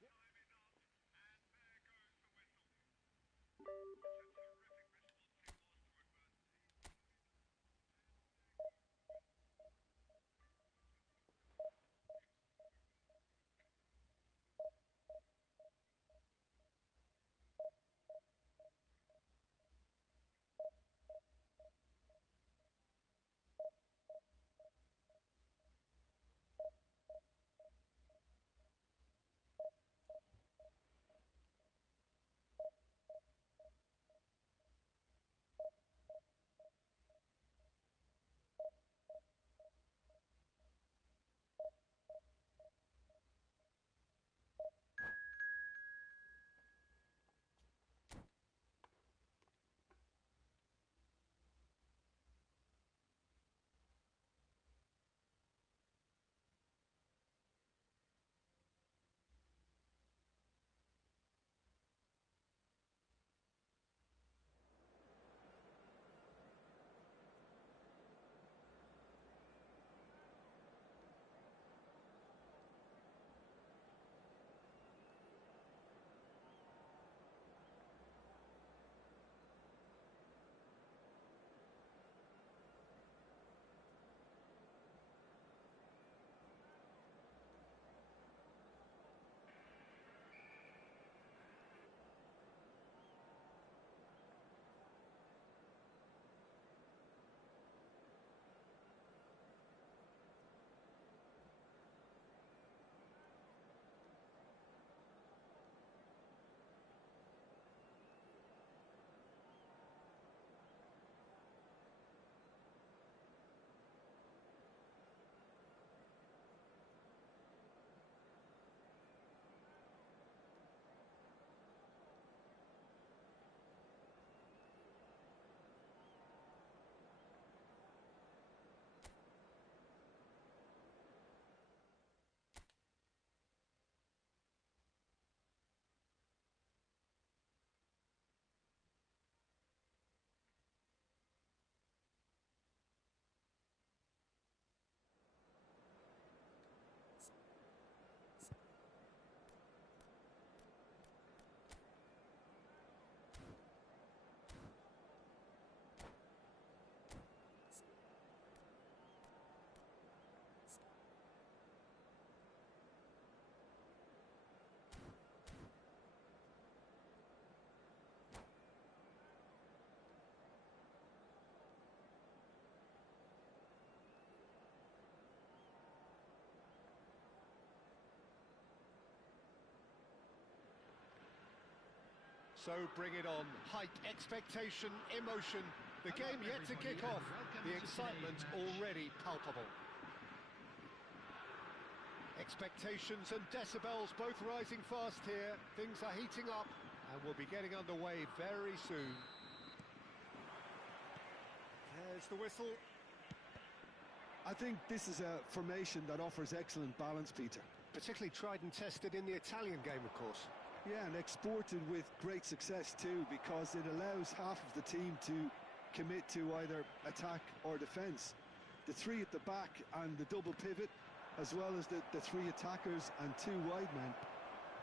So bring it on. Hype, expectation, emotion. The game yet to kick off. The excitement already palpable. Expectations and decibels both rising fast here. Things are heating up and we'll be getting underway very soon. There's the whistle. I think this is a formation that offers excellent balance, Peter. Particularly tried and tested in the Italian game, of course. Yeah, and exported with great success too, because it allows half of the team to commit to either attack or defence. The three at the back and the double pivot, as well as the three attackers and two wide men.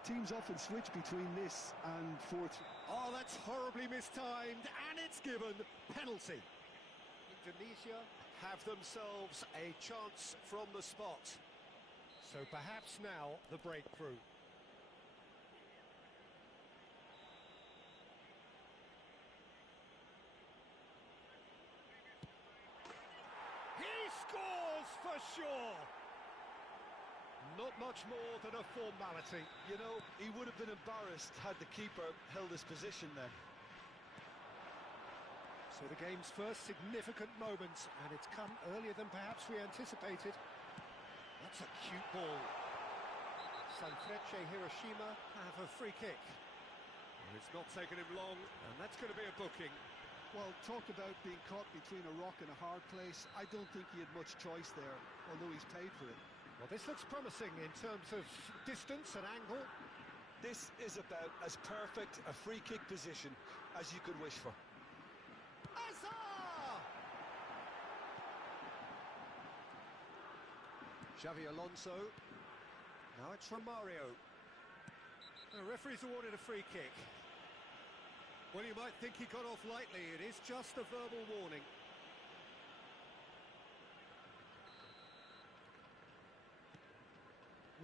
Teams often switch between this and 4-3. Oh, that's horribly mistimed, and it's given. Penalty. Indonesia have themselves a chance from the spot. So perhaps now the breakthrough. He scores for sure. Not much more than a formality. You know, he would have been embarrassed had the keeper held his position there. So the game's first significant moment, and it's come earlier than perhaps we anticipated. That's a cute ball. Sanfrecce Hiroshima have a free kick. Well, it's not taken him long, and that's going to be a booking. Well, talk about being caught between a rock and a hard place. I don't think he had much choice there, although he's paid for it. Well, this looks promising in terms of distance and angle. This is about as perfect a free kick position as you could wish for. Azar! Xavi Alonso. Now it's Romario. The referee's awarded a free kick. Well, you might think he got off lightly. It is just a verbal warning.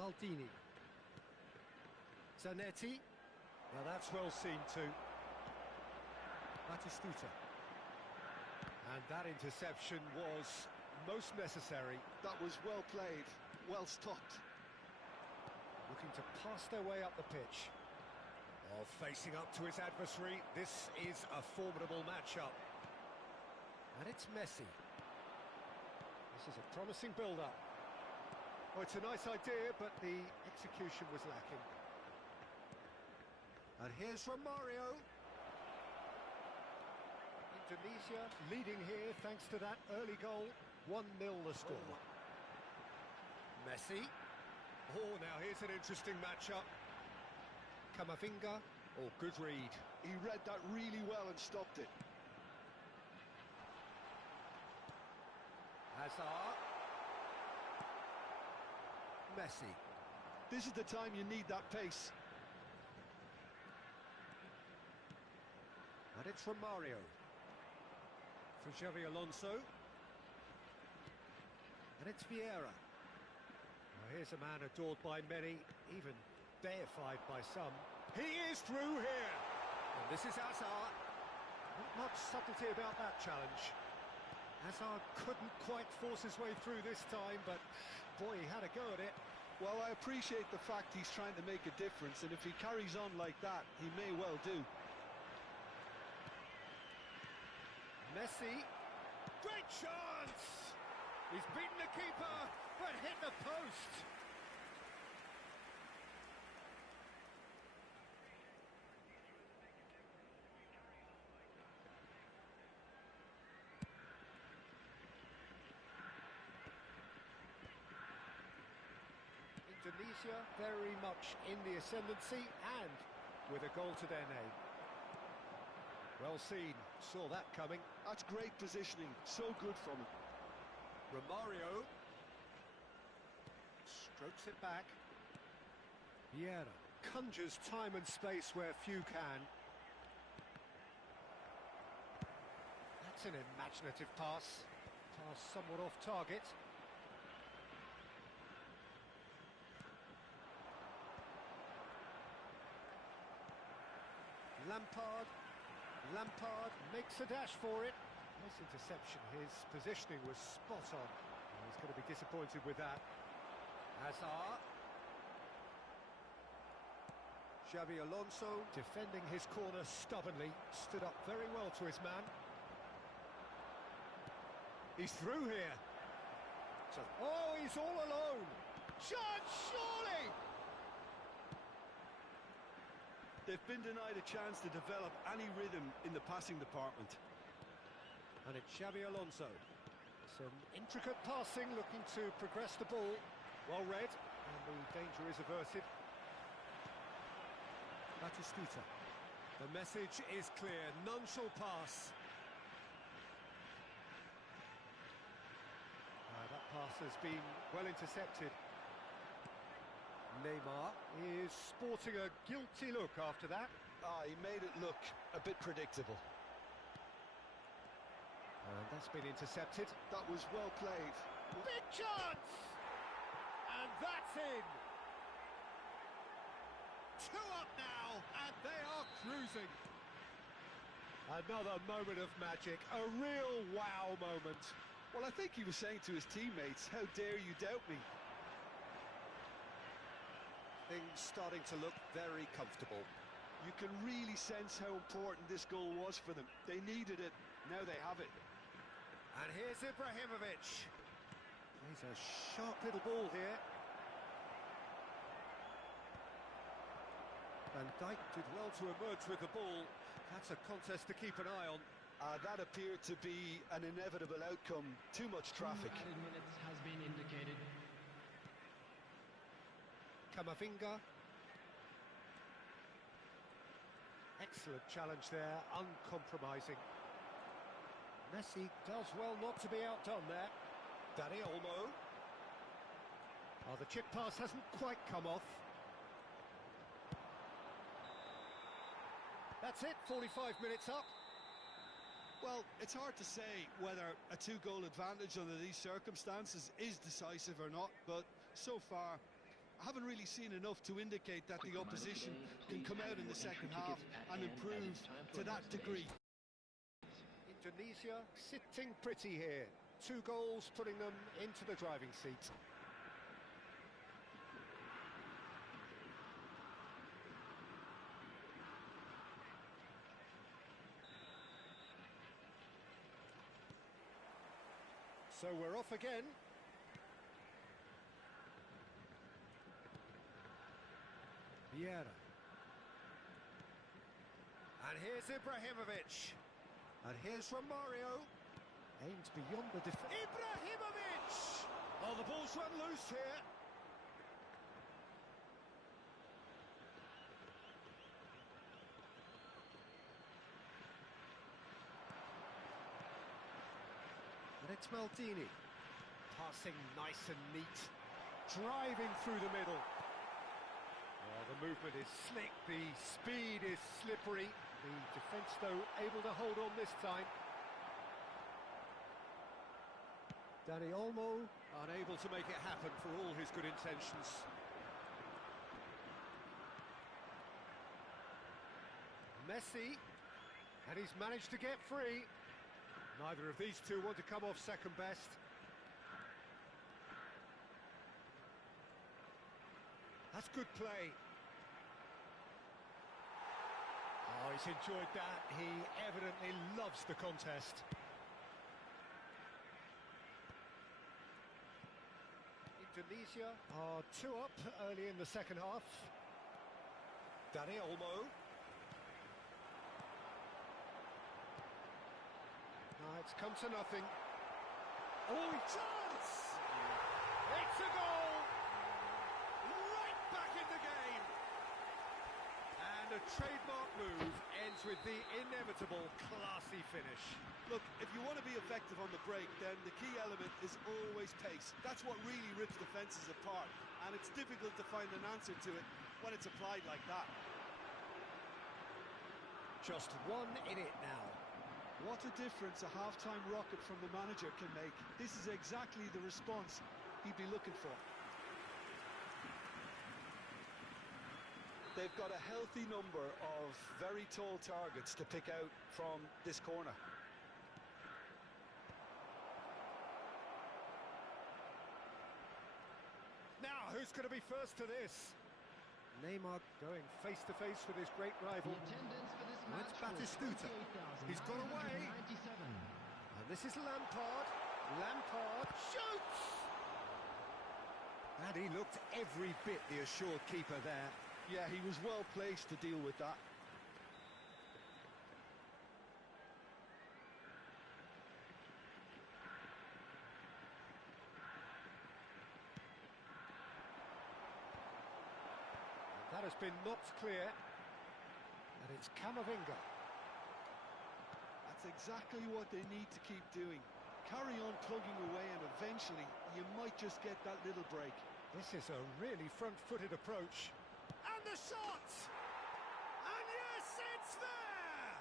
Maldini. Zanetti. Now that's well seen too. Batistuta. And that interception was most necessary. That was well played, well stopped. Looking to pass their way up the pitch. Oh, facing up to his adversary. This is a formidable matchup. And it's Messi. This is a promising build-up. Oh, it's a nice idea, but the execution was lacking. And here's Romario. Indonesia leading here thanks to that early goal. 1-0 the score. Messi. Oh, now here's an interesting matchup. Camavinga. Oh, good read. He read that really well and stopped it. Hazard. Messi. This is the time you need that pace. And it's Romario. For Xavi Alonso. And it's Vieira. Now here's a man adored by many, even deified by some. He is through here! And this is Hazard. Not much subtlety about that challenge. Hazard couldn't quite force his way through this time, but boy, he had a go at it. Well, I appreciate the fact he's trying to make a difference, and if he carries on like that, he may well do. Messi. Great chance! He's beaten the keeper, but hit the post. Indonesia very much in the ascendancy and with a goal to their name. Well seen, saw that coming. That's great positioning, so good from him. Romario strokes it back. Vieira conjures time and space where few can. That's an imaginative pass. Pass somewhat off target. Lampard makes a dash for it. Nice interception. His positioning was spot on. He's going to be disappointed with that. Hazard. Xavi Alonso defending his corner stubbornly. Stood up very well to his man. He's through here. Oh, he's all alone. Chance, surely! They've been denied a chance to develop any rhythm in the passing department. And it's Xavi Alonso. Some intricate passing, looking to progress the ball. Well read, and the danger is averted. Batistuta. The message is clear, none shall pass. That pass has been well intercepted. Neymar is sporting a guilty look after that. He made it look a bit predictable. And that's been intercepted. That was well played. Big chance! And that's in! 2 up now, and they are cruising. Another moment of magic, a real wow moment. Well, I think he was saying to his teammates, how dare you doubt me? Things starting to look very comfortable. You can really sense how important this goal was for them. They needed it, now they have it. And here's Ibrahimovic. He's a sharp little ball here. Van Dijk did well to emerge with the ball. That's a contest to keep an eye on. That appeared to be an inevitable outcome. Too much traffic. 2 added minutes has been indicated. Camavinga. Excellent challenge there, uncompromising. Messi does well not to be outdone there. Dani Olmo. Oh, the chip pass hasn't quite come off. That's it, 45 minutes up. Well, it's hard to say whether a two-goal advantage under these circumstances is decisive or not, but so far I haven't really seen enough to indicate that the opposition can come out in the second half and improve to that degree. Indonesia sitting pretty here. 2 goals putting them into the driving seat. So we're off again. Vieira. And here's Ibrahimovic. And here's Romario. Aimed beyond the defence. Ibrahimovic! Oh, the ball's run loose here. And it's Maldini. Passing nice and neat. Driving through the middle. Oh, the movement is slick, the speed is slippery. The defence, though, able to hold on this time. Dani Olmo unable to make it happen for all his good intentions. Messi, and he's managed to get free. Neither of these two want to come off second best. That's good play. Oh, he's enjoyed that. He evidently loves the contest. Indonesia are 2 up early in the second half. Dani Olmo. It's come to nothing. Oh, chance! It's a goal! Right back in the game! And a trademark move ends with the inevitable classy finish. Look, if you want to be effective on the break, then the key element is always pace. That's what really rips defences apart, and it's difficult to find an answer to it when it's applied like that. Just 1 in it now. What a difference a half-time rocket from the manager can make. This is exactly the response he'd be looking for. They've got a healthy number of very tall targets to pick out from this corner. Now, who's going to be first to this? Neymar going face-to-face with his great rival. The attendance for this That's match was Batistuta. He's gone away. 28,997. And this is Lampard. Lampard shoots! And he looked every bit the assured keeper there. Yeah, he was well placed to deal with that. That has been knocked clear. And it's Camavinga. That's exactly what they need to keep doing. Carry on plugging away and eventually you might just get that little break. This is a really front-footed approach. And the shot! And yes, it's there!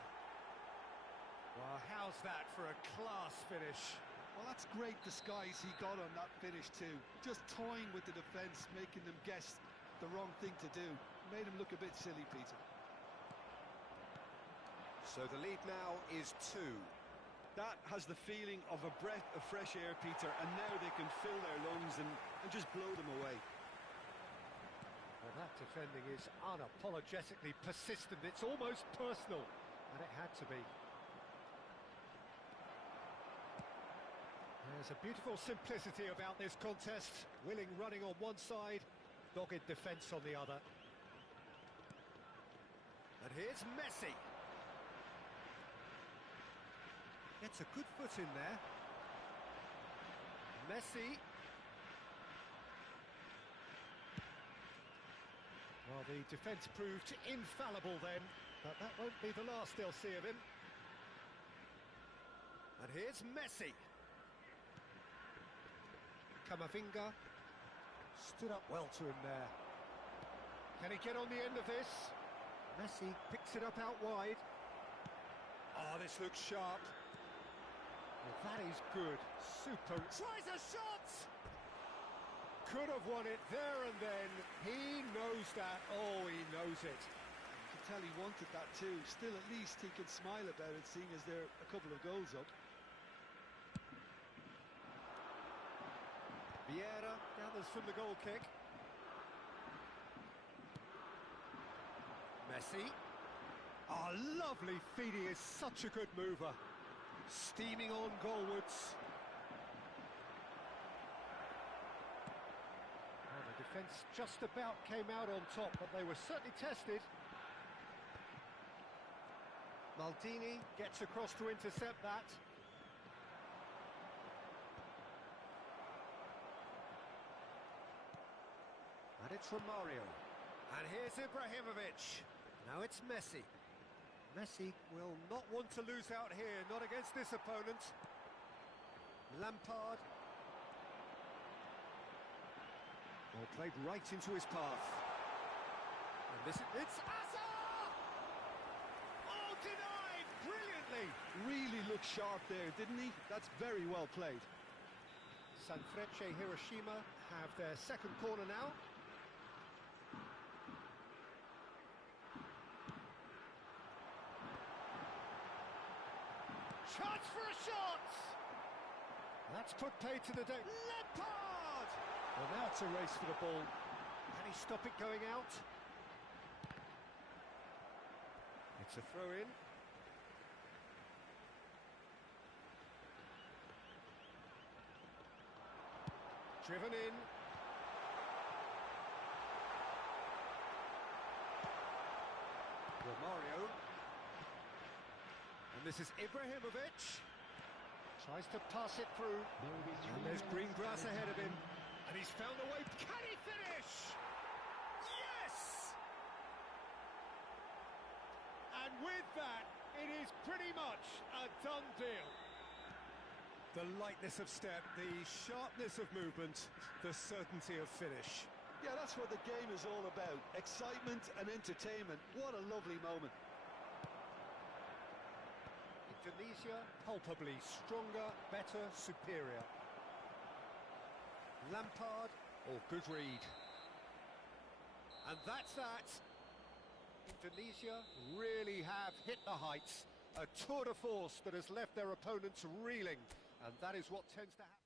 Well, how's that for a class finish? Well, that's great disguise he got on that finish too. Just toying with the defence, making them guess the wrong thing to do. Made him look a bit silly, Peter. So the lead now is 2. That has the feeling of a breath of fresh air, Peter, and now they can fill their lungs and just blow them away. Well, that defending is unapologetically persistent. It's almost personal, and it had to be. There's a beautiful simplicity about this contest. Willing running on one side, dogged defence on the other. And here's Messi. Gets a good foot in there. Messi. Well, the defence proved infallible then, but that won't be the last they'll see of him. And here's Messi. Camavinga stood up well to him there. Can he get on the end of this? Messi picks it up out wide. Oh, this looks sharp. Well, that is good. Super. Tries a shot! Could have won it there and then. He knows that. Oh, he knows it. You can tell he wanted that too. Still, at least he can smile about it, seeing as they're a couple of goals up. Vieira gathers from the goal kick. Messi. Oh, lovely feed. He is such a good mover. Steaming on goalwards. Oh, the defence just about came out on top, but they were certainly tested. Maldini gets across to intercept that. And it's from Mario. And here's Ibrahimovic. Now it's Messi. Messi will not want to lose out here, not against this opponent. Lampard. Well, played right into his path. And it's Hazard! Oh, denied brilliantly! Really looked sharp there, didn't he? That's very well played. Sanfrecce Hiroshima have their second corner now. Chance for a shot! That's put paid to the day. Lampard! Well, now it's a race for the ball. Can he stop it going out? It's a throw-in. Driven in. Romario. And this is Ibrahimovic. Tries to pass it through. And there's green grass ahead of him. And he's found a way. Can he finish? Yes! And with that, it is pretty much a done deal. The lightness of step, the sharpness of movement, the certainty of finish. Yeah, that's what the game is all about. Excitement and entertainment. What a lovely moment. Indonesia, palpably stronger, better, superior. Lampard, or good read. And that's that. Indonesia really have hit the heights. A tour de force that has left their opponents reeling. And that is what tends to happen.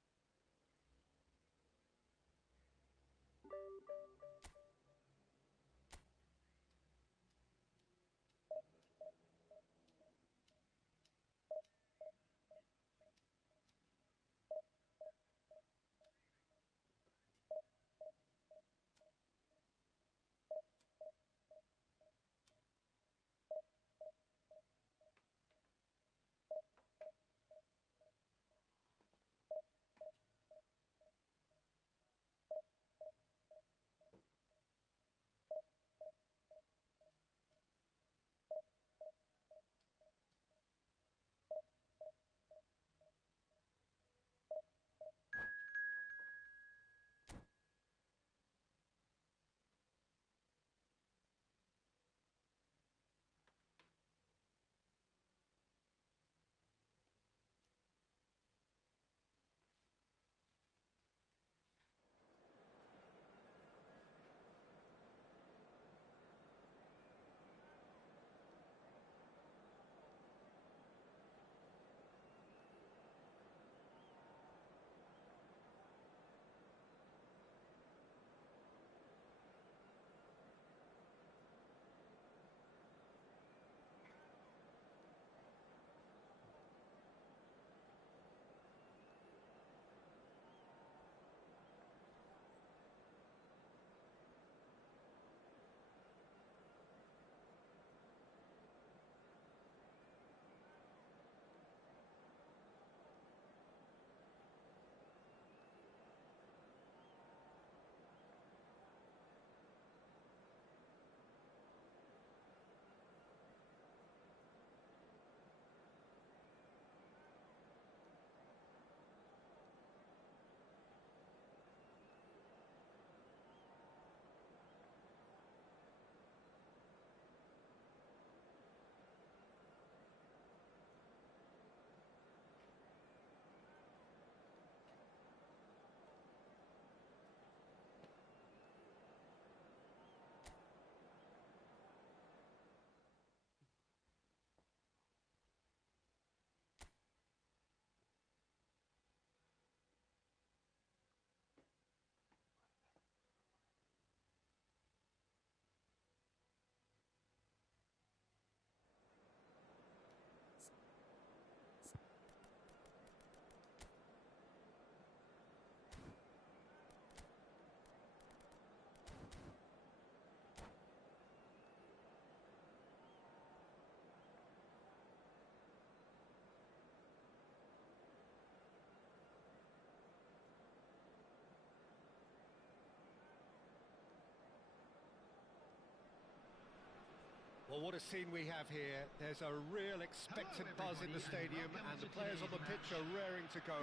Well, what a scene we have here. There's a real expectant buzz in the stadium, and the players on the pitch are raring to go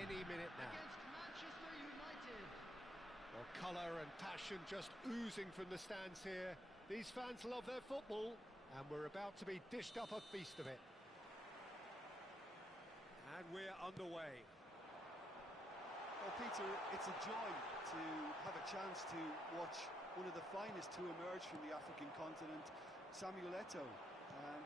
any minute now. Against Manchester United. Well, colour and passion just oozing from the stands here. These fans love their football, and we're about to be dished up a feast of it. And we're underway. Well, Peter, it's a joy to have a chance to watch one of the finest to emerge from the African continent, Samuel Eto'o.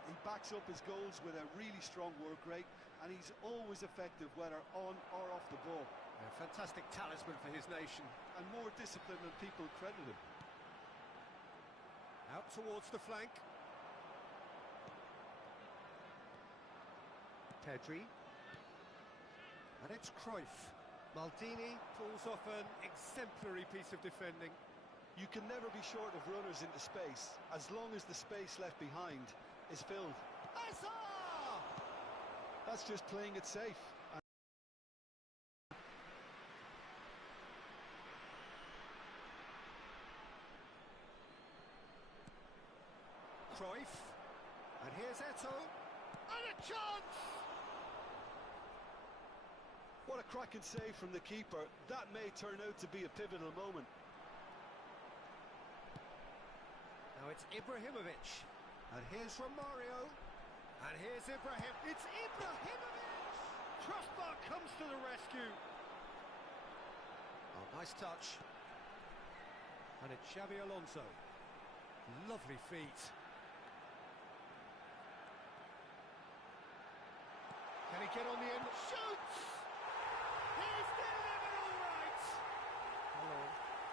He backs up his goals with a really strong work rate, and he's always effective, whether on or off the ball. A fantastic talisman for his nation. And more discipline than people credit him. Out towards the flank. Pedri. And it's Cruyff. Maldini pulls off an exemplary piece of defending. You can never be short of runners into space, as long as the space left behind is filled. Hazard! That's just playing it safe. Cruyff. And here's Eto'o. And a chance! What a cracking save from the keeper. That may turn out to be a pivotal moment. Now it's Ibrahimovic. And here's Romario. And here's Ibrahim. It's Ibrahimovic! Crossbar comes to the rescue. Oh, nice touch. And it's Xabi Alonso. Lovely feet. Can he get on the end? Shoots! He's delivered all right! Hello.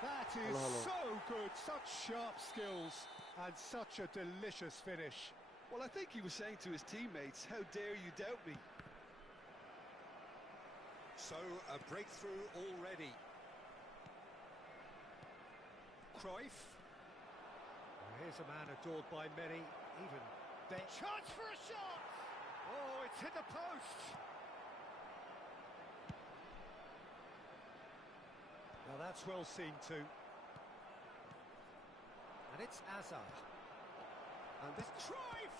That is Hello. so good. Such sharp skills and such a delicious finish. Well, I think he was saying to his teammates, how dare you doubt me? So, a breakthrough already. Cruyff. Well, here's a man adored by many, even Ben. Chance for a shot! Oh, it's hit the post! Now that's well seen too. And it's Hazard. And this Cruyff!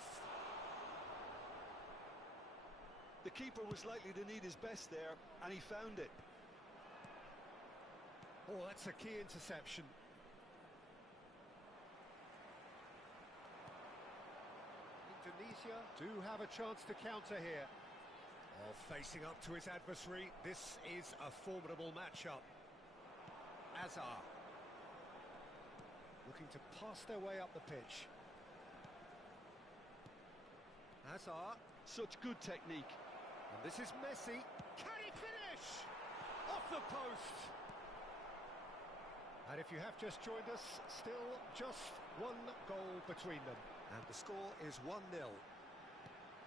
The keeper was likely to need his best there, and he found it. Oh, that's a key interception. Indonesia do have a chance to counter here. Oh, facing up to his adversary, this is a formidable matchup. Hazard. Looking to pass their way up the pitch. Hazard. Such good technique. And this is Messi. Can he finish? Off the post. And if you have just joined us, still just one goal between them. And the score is 1-0.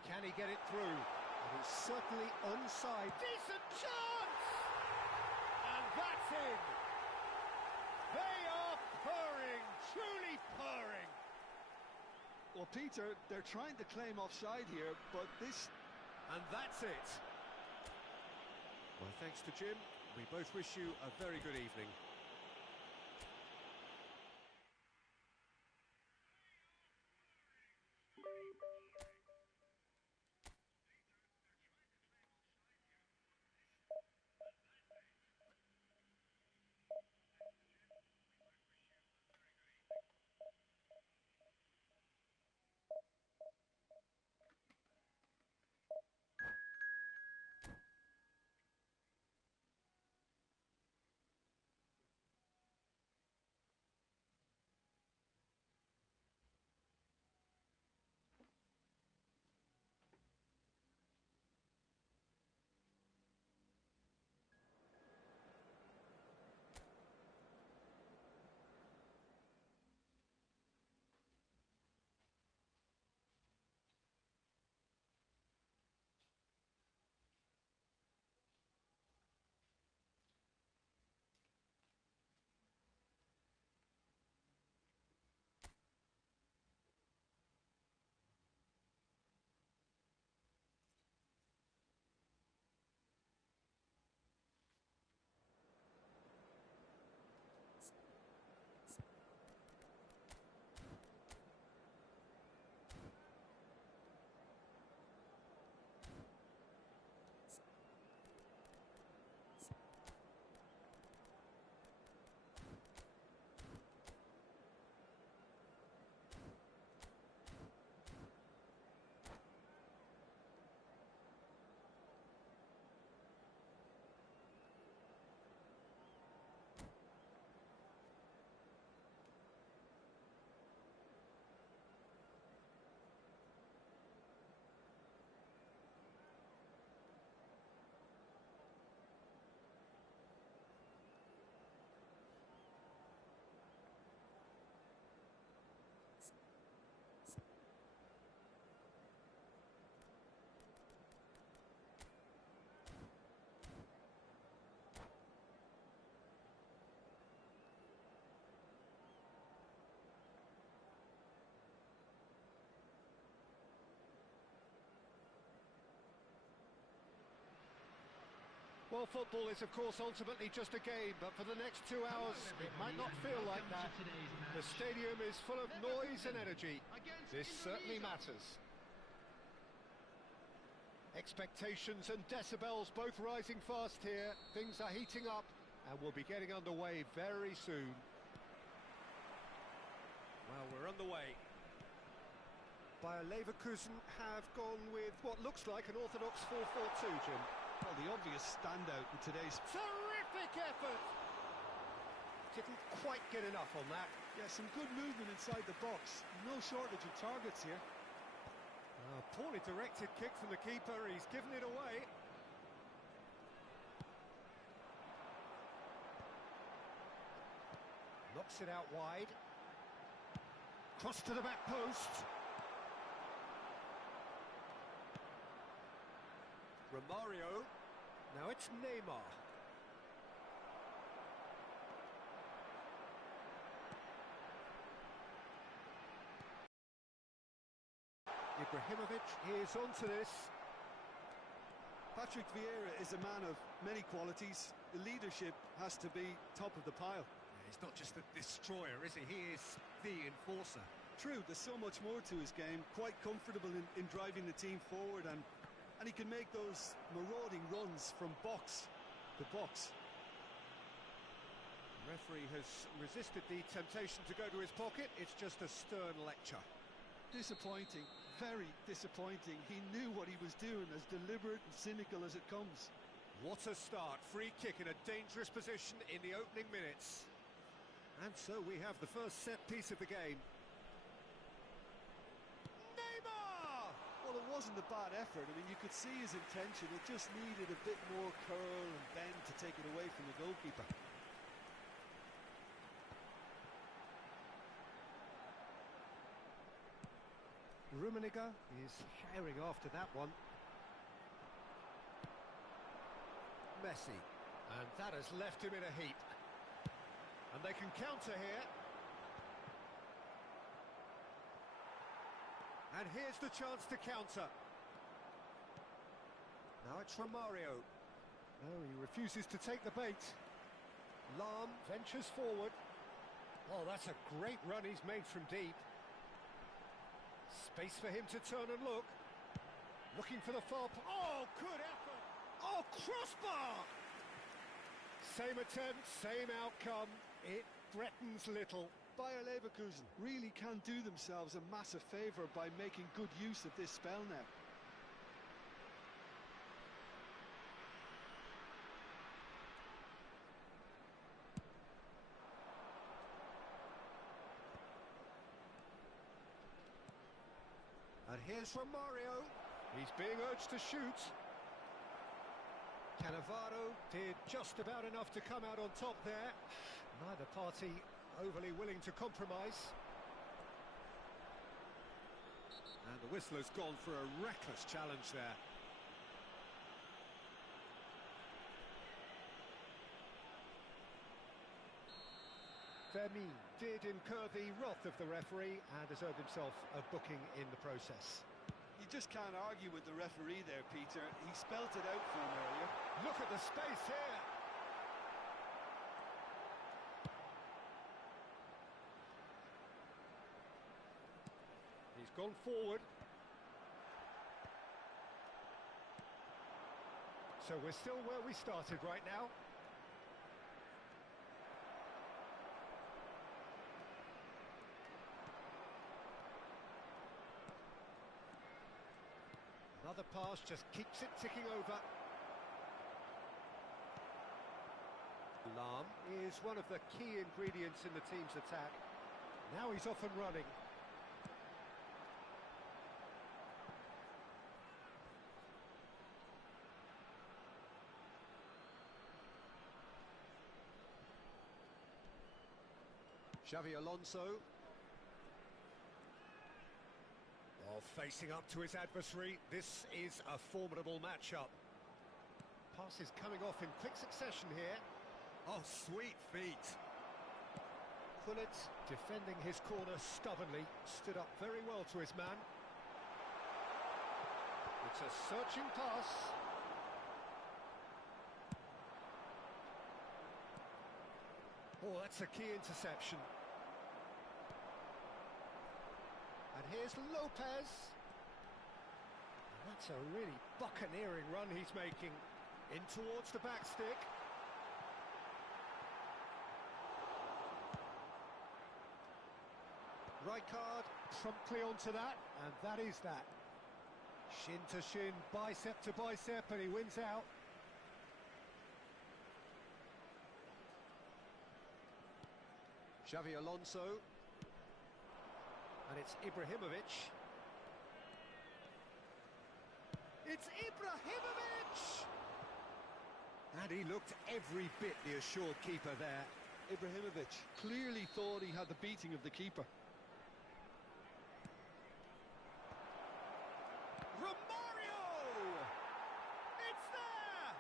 Can he get it through? And he's certainly onside. Decent chance! And that's in. They are purring, truly purring. Well, Peter, they're trying to claim offside here, but this... And that's it. Well, thanks to Jim. We both wish you a very good evening. Well, football is, of course, ultimately just a game, but for the next 2 hours, it might not feel like that. The stadium is full of noise and energy. This certainly matters. Expectations and decibels both rising fast here. Things are heating up, and we'll be getting underway very soon. Well, we're underway. Bayer Leverkusen have gone with what looks like an orthodox 4-4-2, Jim. Well, the obvious standout in today's... Terrific effort! Didn't quite get enough on that. Yeah, some good movement inside the box. No shortage of targets here. Poorly directed kick from the keeper. He's given it away. Knocks it out wide. Cross to the back post. Romario. Now it's Neymar. Ibrahimovic is onto this. Patrick Vieira is a man of many qualities. The leadership has to be top of the pile. He's not just a destroyer, is he? He is the enforcer. True, there's so much more to his game. Quite comfortable in driving the team forward, and he can make those marauding runs from box to box. The referee has resisted the temptation to go to his pocket. It's just a stern lecture. Disappointing, very disappointing. He knew what he was doing, as deliberate and cynical as it comes. What a start. Free kick in a dangerous position in the opening minutes. And so we have the first set piece of the game. Neymar! Well, it wasn't a bad effort. I mean, you could see his intention. It just needed a bit more curl and bend to take it away from the goalkeeper. Rummenigge is herring after that one. Messi. And that has left him in a heap. And they can counter here. And here's the chance to counter. Now it's Romario. No, he refuses to take the bait. Lahm ventures forward. Oh, that's a great run he's made from deep. Space for him to turn and look. Looking for the far... Oh, good effort! Oh, crossbar! Same attempt, same outcome. It threatens little. Bayer Leverkusen really can do themselves a massive favour by making good use of this spell now. And here's Romario. He's being urged to shoot. Cannavaro did just about enough to come out on top there. Neither party overly willing to compromise. And the whistler's gone for a reckless challenge there. Vermin did incur the wrath of the referee and has earned himself a booking in the process. You just can't argue with the referee there, Peter. He spelt it out for him earlier. Look at the space here. He's gone forward. So we're still where we started right now. Another pass just keeps it ticking over. Lahm is one of the key ingredients in the team's attack. Now he's off and running. Xavi Alonso. Oh, facing up to his adversary. This is a formidable matchup. Passes coming off in quick succession here. Oh, sweet feet. Gullit defending his corner stubbornly. Stood up very well to his man. It's a searching pass. Oh, that's a key interception. And here's Lopez. And that's a really buccaneering run he's making. In towards the back stick. Rijkaard promptly onto that, and that is that. Shin to shin, bicep to bicep, and he wins out. Xavi Alonso. And it's Ibrahimovic. It's Ibrahimovic! And he looked every bit the assured keeper there. Ibrahimovic clearly thought he had the beating of the keeper. Romario! It's there!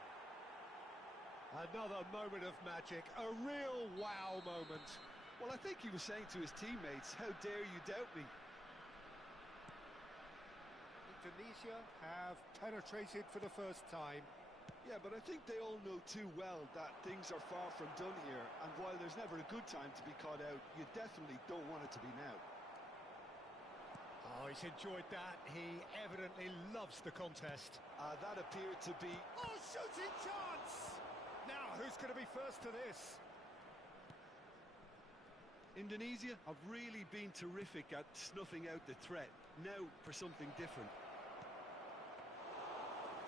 Another moment of magic, a real wow moment. Well, I think he was saying to his teammates, how dare you doubt me? Indonesia have penetrated for the first time. Yeah, but I think they all know too well that things are far from done here, and while there's never a good time to be caught out, you definitely don't want it to be now. Oh, he's enjoyed that. He evidently loves the contest. That appeared to be... Oh, shooting chance! Now, who's going to be first to this? Indonesia have really been terrific at snuffing out the threat. Now for something different.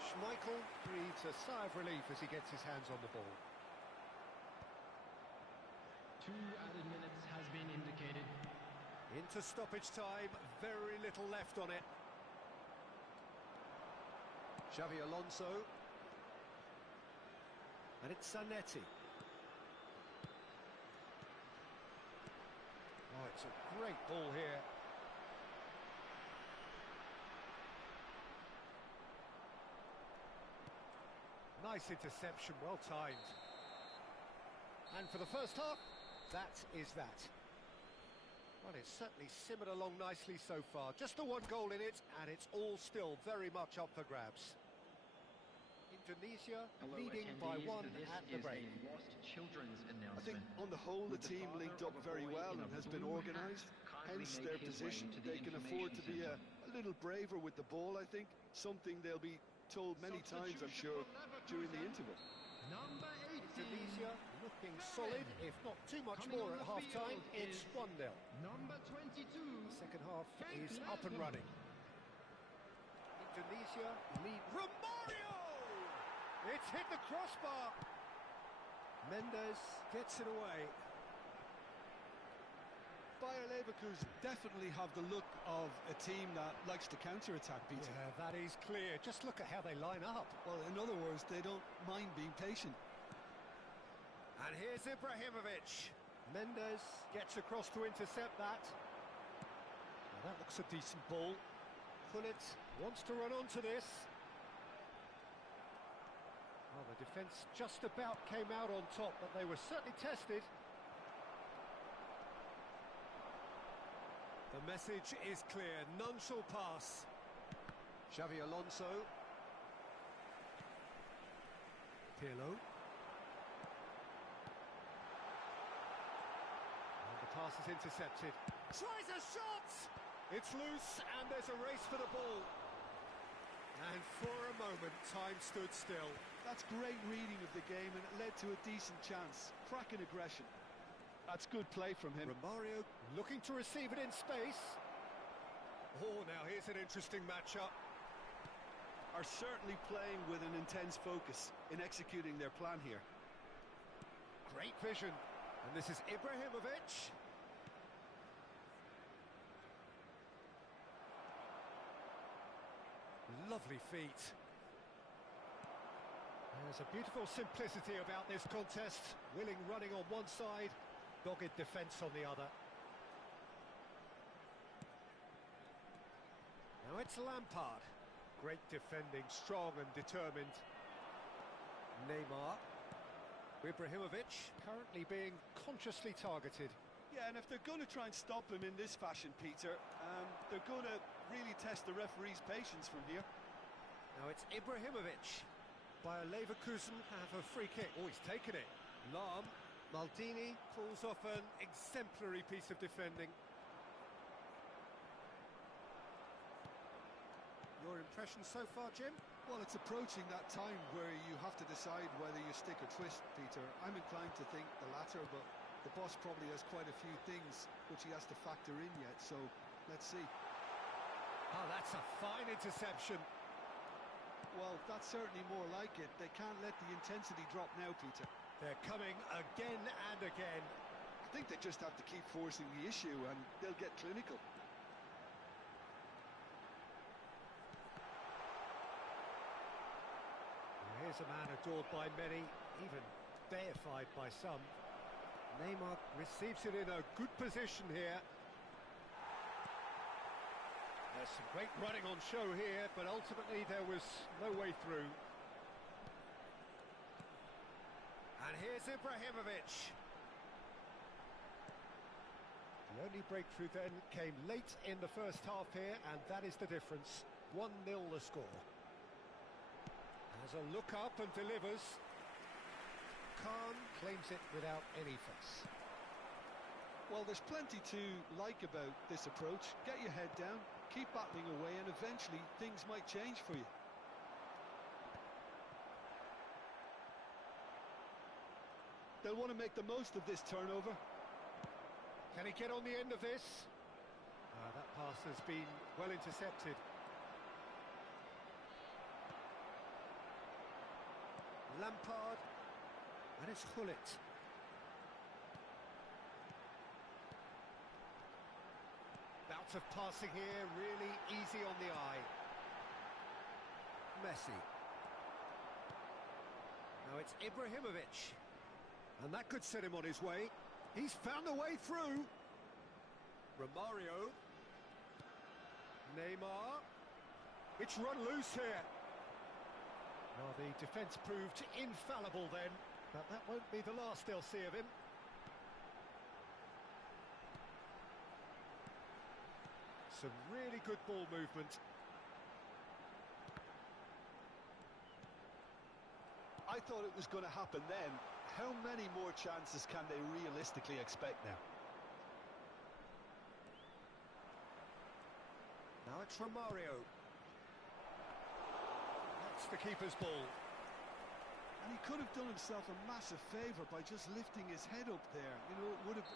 Schmeichel breathes a sigh of relief as he gets his hands on the ball. 2 added minutes has been indicated. Into stoppage time, very little left on it. Xavi Alonso. And it's Zanetti. Oh, it's a great ball here. Nice interception, well timed. And for the first half, that is that. Well, it's certainly simmered along nicely so far. Just the one goal in it, and it's all still very much up for grabs. Indonesia leading by 1 at the break. I think on the whole the team linked up very well and has been organised, hence their position. They can afford to be a little braver with the ball, I think, something they'll be told many times, I'm sure, during the interval. Number 18. Indonesia looking solid, if not too much more at half-time. It's 1-0. Number 22. Second half is up and running. Indonesia lead. Romario! It's hit the crossbar. Mendes gets it away. Bayer Leverkusen definitely have the look of a team that likes to counter-attack, Peter. Yeah, that is clear. Just look at how they line up. Well, in other words, they don't mind being patient. And here's Ibrahimovic. Mendes gets across to intercept that. Now that looks a decent ball. Gullit wants to run onto this. Well, the defence just about came out on top, but they were certainly tested. The message is clear, none shall pass. Xavi Alonso. Pirlo. And the pass is intercepted. Tries a shot! It's loose and there's a race for the ball. And for a moment, time stood still. That's great reading of the game, and it led to a decent chance. Cracking aggression. That's good play from him. Romario looking to receive it in space. Oh, now here's an interesting matchup. Are certainly playing with an intense focus in executing their plan here. Great vision. And this is Ibrahimovic. Lovely feet. There's a beautiful simplicity about this contest. Willing running on one side, dogged defence on the other. Now it's Lampard. Great defending, strong and determined. Neymar. Ibrahimovic currently being consciously targeted. Yeah, and if they're going to try and stop him in this fashion, Peter, they're going to really test the referee's patience from here. Now it's Ibrahimovic. Bayer Leverkusen have a free kick. Oh, he's taken it. Lahm Maldini pulls off an exemplary piece of defending. Your impression so far, Jim? Well, it's approaching that time where you have to decide whether you stick or twist, Peter. I'm inclined to think the latter, but the boss probably has quite a few things which he has to factor in yet, so let's see. Oh, that's a fine interception. Well, that's certainly more like it. They can't let the intensity drop now, Peter. They're coming again and again. I think they just have to keep forcing the issue and they'll get clinical. Here's a man adored by many, even deified by some. Neymar receives it in a good position here. There's some great running on show here, but ultimately there was no way through. And here's Ibrahimovic. The only breakthrough then came late in the first half here, and that is the difference. 1-0 the score. Has a look up and delivers. Khan claims it without any fuss. Well, there's plenty to like about this approach. Get your head down, keep battling away, and eventually things might change for you. They'll want to make the most of this turnover. Can he get on the end of this? That pass has been well intercepted. Lampard, and it's Hullet. Bout of passing here, really easy on the eye. Messi. Now it's Ibrahimovic. And that could set him on his way. He's found a way through. Romario. Neymar. It's run loose here. Well, the defence proved infallible then, but that won't be the last they'll see of him. Some really good ball movement. I thought it was going to happen then. How many more chances can they realistically expect now? Now it's Romario. That's the keeper's ball. And he could have done himself a massive favour by just lifting his head up there. You know, it would have...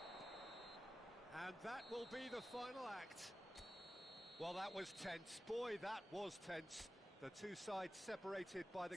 And that will be the final act. Well, that was tense. Boy, that was tense. The two sides separated by the...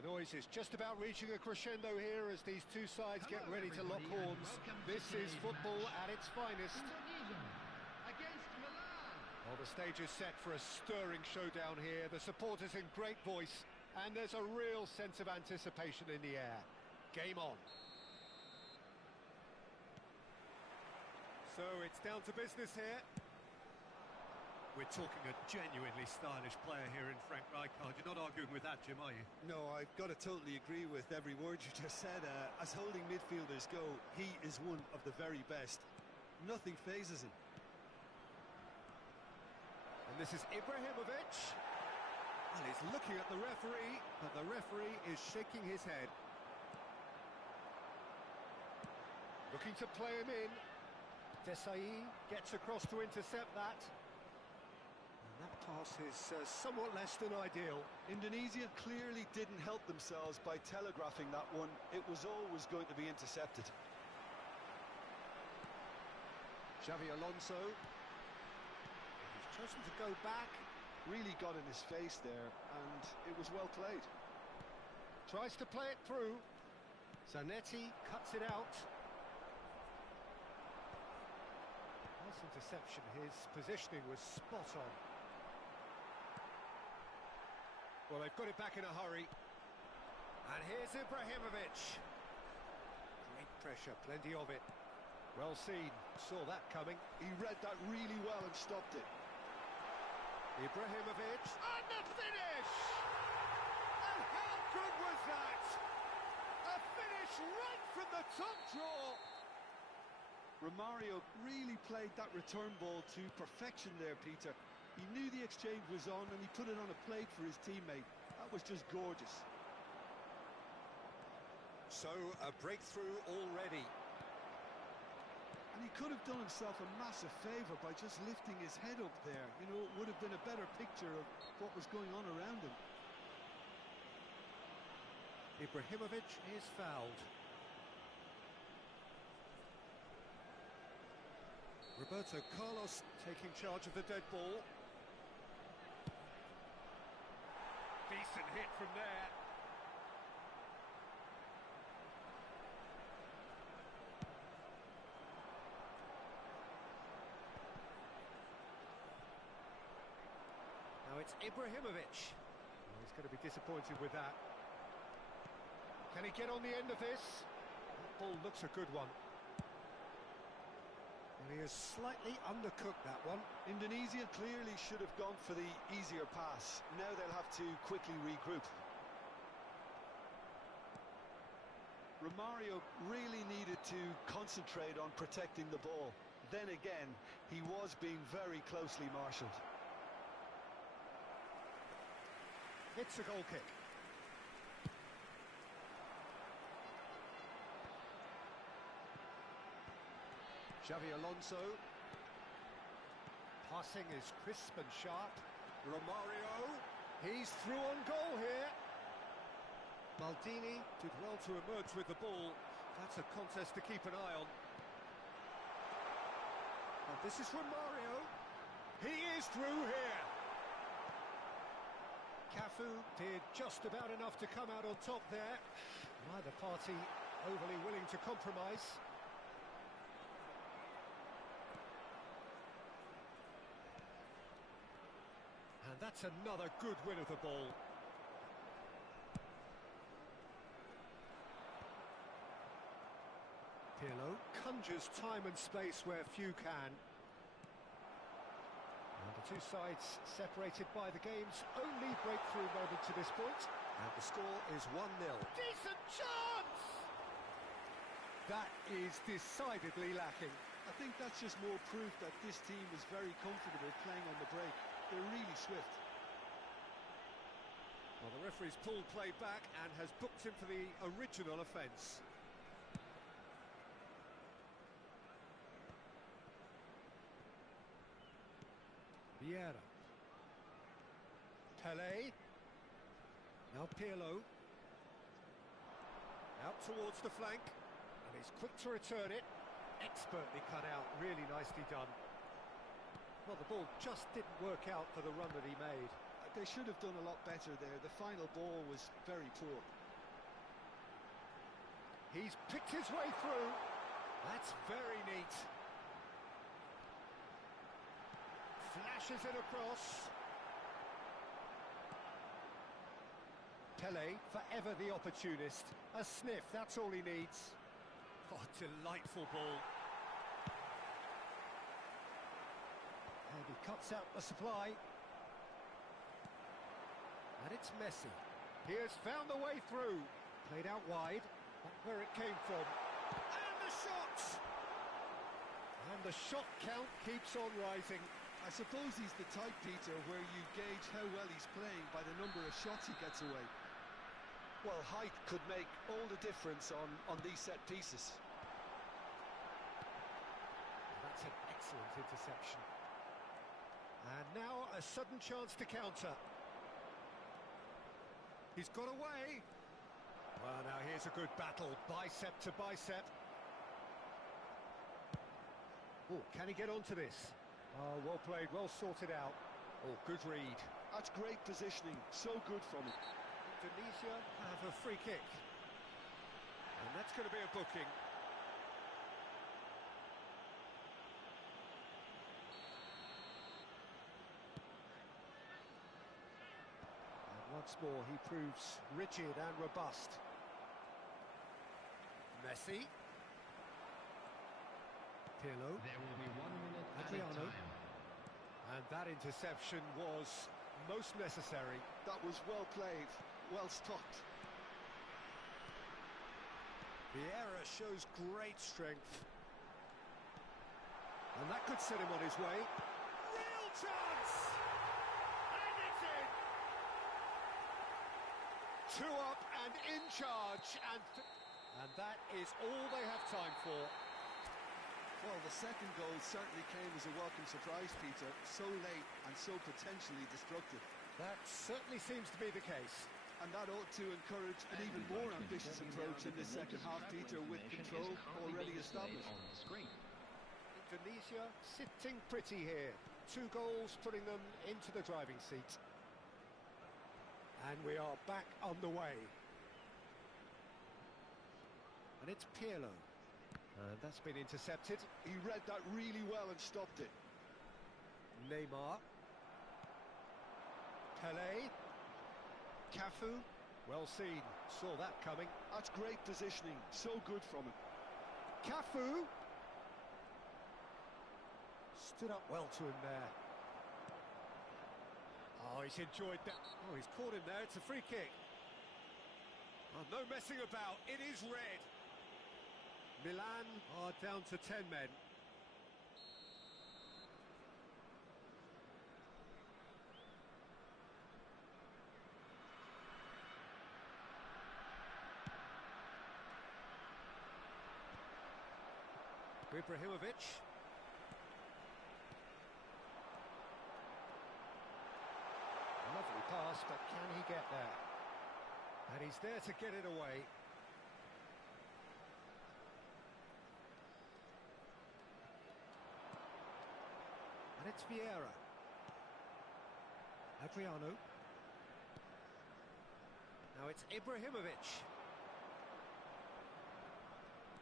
The noise is just about reaching a crescendo here as these two sides get Hello, ready to lock everybody, and horns. welcome to This is today's football match. at its finest. Inter against Milan. Well, the stage is set for a stirring showdown here. The supporters in great voice, and there's a real sense of anticipation in the air. Game on. So it's down to business here. We're talking a genuinely stylish player here in Frank Rijkaard. You're not arguing with that, Jim, are you? No, I've got to totally agree with every word you just said. As holding midfielders go, he is one of the very best. Nothing phases him. And this is Ibrahimovic. And he's looking at the referee, but the referee is shaking his head. Looking to play him in. Desai gets across to intercept that. And that pass is somewhat less than ideal. Indonesia clearly didn't help themselves by telegraphing that one. It was always going to be intercepted. Xavi Alonso. He's chosen to go back. Really got in his face there, and it was well played. Tries to play it through. Zanetti cuts it out. Nice interception. His positioning was spot on. Well, they've got it back in a hurry. And here's Ibrahimovic. Great pressure, plenty of it. Well seen, saw that coming. He read that really well and stopped it. Ibrahimovic, and the finish! And how good was that? A finish right from the top draw. Romario really played that return ball to perfection there, Peter. He knew the exchange was on and he put it on a plate for his teammate. That was just gorgeous. So, a breakthrough already. And he could have done himself a massive favour by just lifting his head up there. You know, it would have been a better picture of what was going on around him. Ibrahimovic is fouled. Roberto Carlos taking charge of the dead ball. Decent hit from there. Now it's Ibrahimovic. He's going to be disappointed with that. Can he get on the end of this? That ball looks a good one. Well, he has slightly undercooked that one. Indonesia clearly should have gone for the easier pass. Now they'll have to quickly regroup. Romario really needed to concentrate on protecting the ball. Then again, he was being very closely marshalled. It's a goal kick. Xavi Alonso. Passing is crisp and sharp. Romario. He's through on goal here. Maldini did well to emerge with the ball. That's a contest to keep an eye on. And this is Romario. He is through here. Cafu did just about enough to come out on top there. Neither party overly willing to compromise. And that's another good win of the ball. Pirlo conjures time and space where few can. And the two sides separated by the game's only breakthrough moment to this point. And the score is 1-0. Decent chance! That is decidedly lacking. I think that's just more proof that this team is very comfortable playing on the break. They're really swift. Well, the referee's pulled play back and has booked him for the original offence. Vieira. Pelé. Now Pirlo. Out towards the flank. And he's quick to return it. Expertly cut out, really nicely done. Well, the ball just didn't work out for the run that he made. they should have done a lot better there. The final ball was very poor. He's picked his way through. That's very neat. Flashes it across. Pele, forever the opportunist. A sniff, that's all he needs. Oh, delightful ball. And he cuts out the supply. And it's Messi. He has found the way through. Played out wide. That's where it came from. And the shot! And the shot count keeps on rising. I suppose he's the type, Peter, where you gauge how well he's playing by the number of shots he gets away. Well, height could make all the difference on these set pieces. That's an excellent interception. And now a sudden chance to counter. He's got away. Well, now here's a good battle, bicep to bicep. Oh, can he get onto this? Oh, well played, well sorted out. Oh, good read. That's great positioning, so good from him. Indonesia have a free kick. And that's going to be a booking. And once more, he proves rigid and robust. Messi. Pirlo. There will be 1 minute added Adriano. time. And that interception was most necessary. That was well played, well stopped. Vieira shows great strength. And that could set him on his way. Real chance! And it's in! 2 up and in charge. And that is all they have time for. Well, the second goal certainly came as a welcome surprise, Peter. So late and so potentially destructive. That certainly seems to be the case. And that ought to encourage an even more ambitious approach in the second half, Peter, with control already established. On the screen. Indonesia sitting pretty here. 2 goals putting them into the driving seat. And we are back underway. And it's Pirlo. And that's been intercepted. He read that really well and stopped it. Neymar. Pele. Cafu. Well seen. Saw that coming. That's great positioning. So good from him. Cafu. Stood up well to him there. Oh, he's enjoyed that. Oh, he's caught him there. It's a free kick. Oh, no messing about. It is red. Milan are down to 10 men. Ibrahimovic. Lovely pass, but can he get there? And he's there to get it away. And it's Vieira. Adriano. Now it's Ibrahimovic.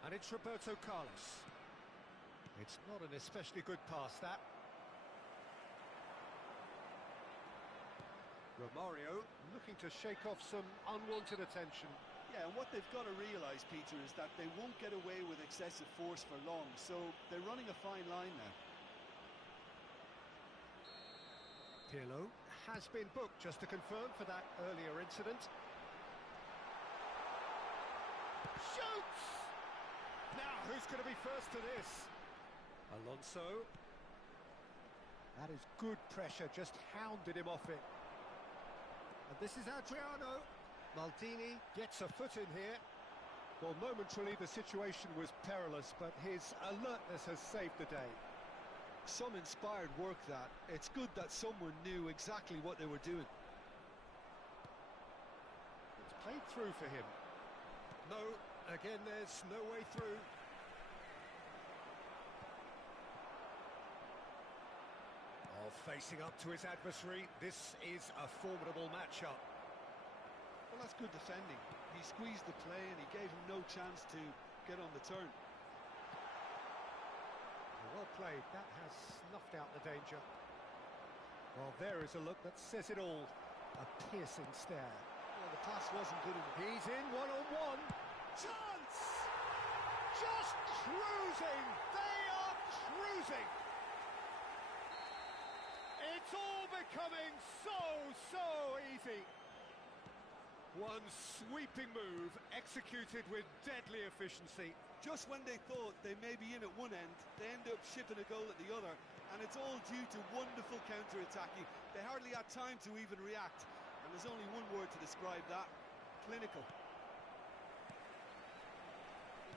And it's Roberto Carlos. It's not an especially good pass, that. Romario looking to shake off some unwanted attention. Yeah, and what they've got to realise, Peter, is that they won't get away with excessive force for long, so they're running a fine line now. Pirlo has been booked, just to confirm, for that earlier incident. Shoots! Now, who's going to be first to this? Alonso. That is good pressure, just hounded him off it. And this is Adriano. Maldini gets a foot in here. Well, momentarily the situation was perilous, but his alertness has saved the day. Some inspired work, that. It's good that someone knew exactly what they were doing. It's played through for him. No, again, there's no way through. Oh, Well, facing up to his adversary, this is a formidable matchup. Well, that's good defending. He squeezed the play and he gave him no chance to get on the turn. Well played, that has snuffed out the danger. Well, there is a look that says it all. A piercing stare. Well, the pass wasn't good enough. He's in one-on-one. Chance! Just cruising! They are cruising! It's all becoming so easy. One sweeping move, executed with deadly efficiency. Just when they thought they may be in at one end, they end up shipping a goal at the other, and it's all due to wonderful counter-attacking. They hardly had time to even react, and there's only one word to describe that: clinical.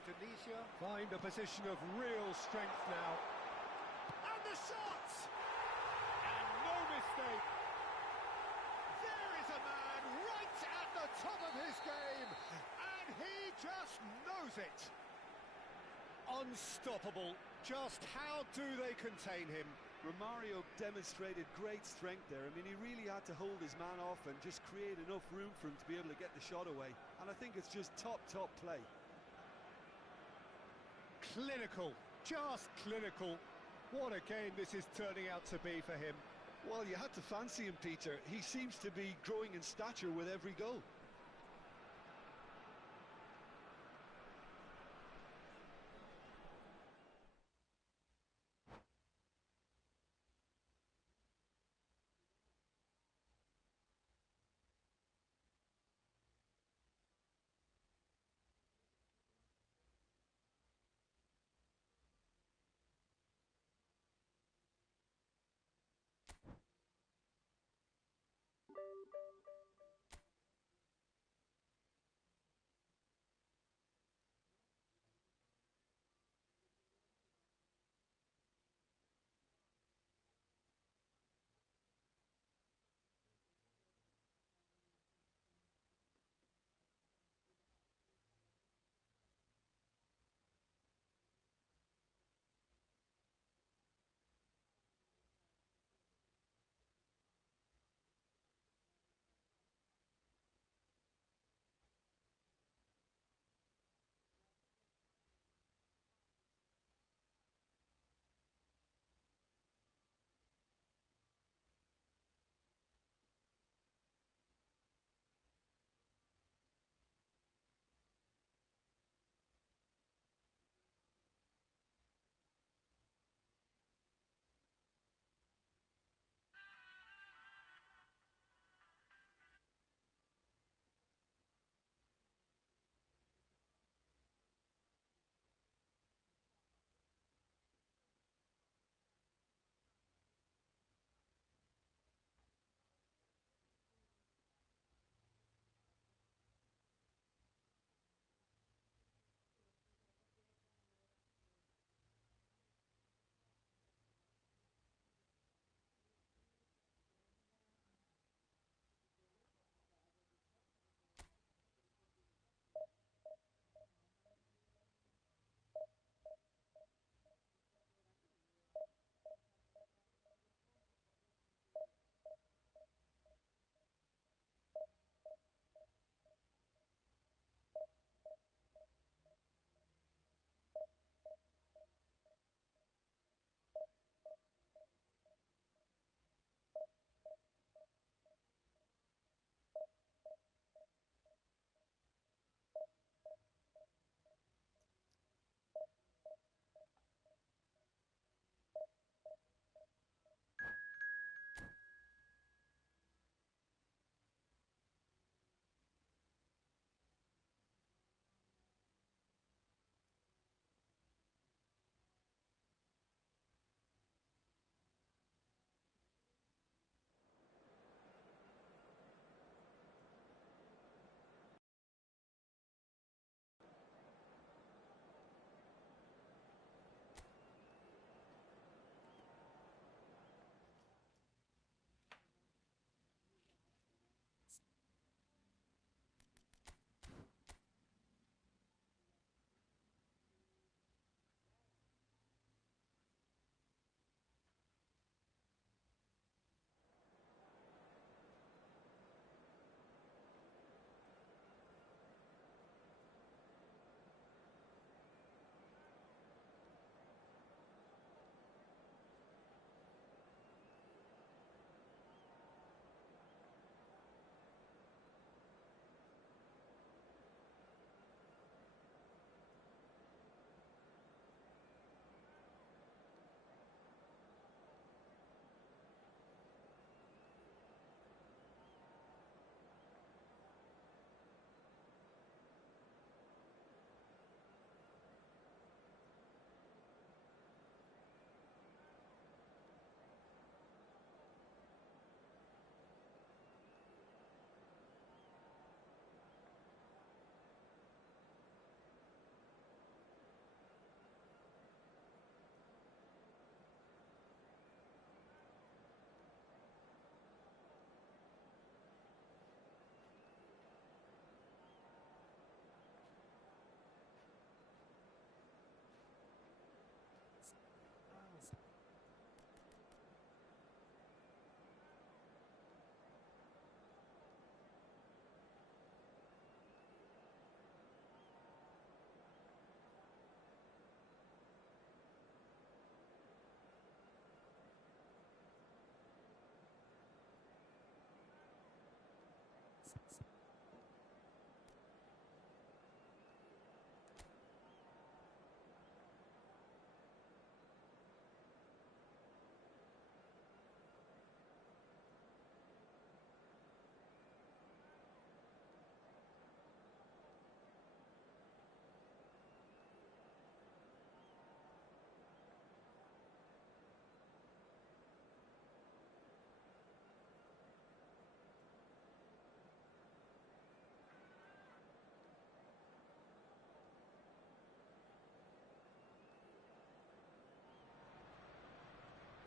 Indonesia find a position of real strength now. And the shots! And no mistake. There is a man right at the top of his game, and he just knows it. Unstoppable. Just how do they contain him? Romario demonstrated great strength there. I mean, he really had to hold his man off and just create enough room for him to be able to get the shot away. And I think it's just top play. Clinical, just clinical. What a game this is turning out to be for him. Well, you had to fancy him, Peter. He seems to be growing in stature with every goal.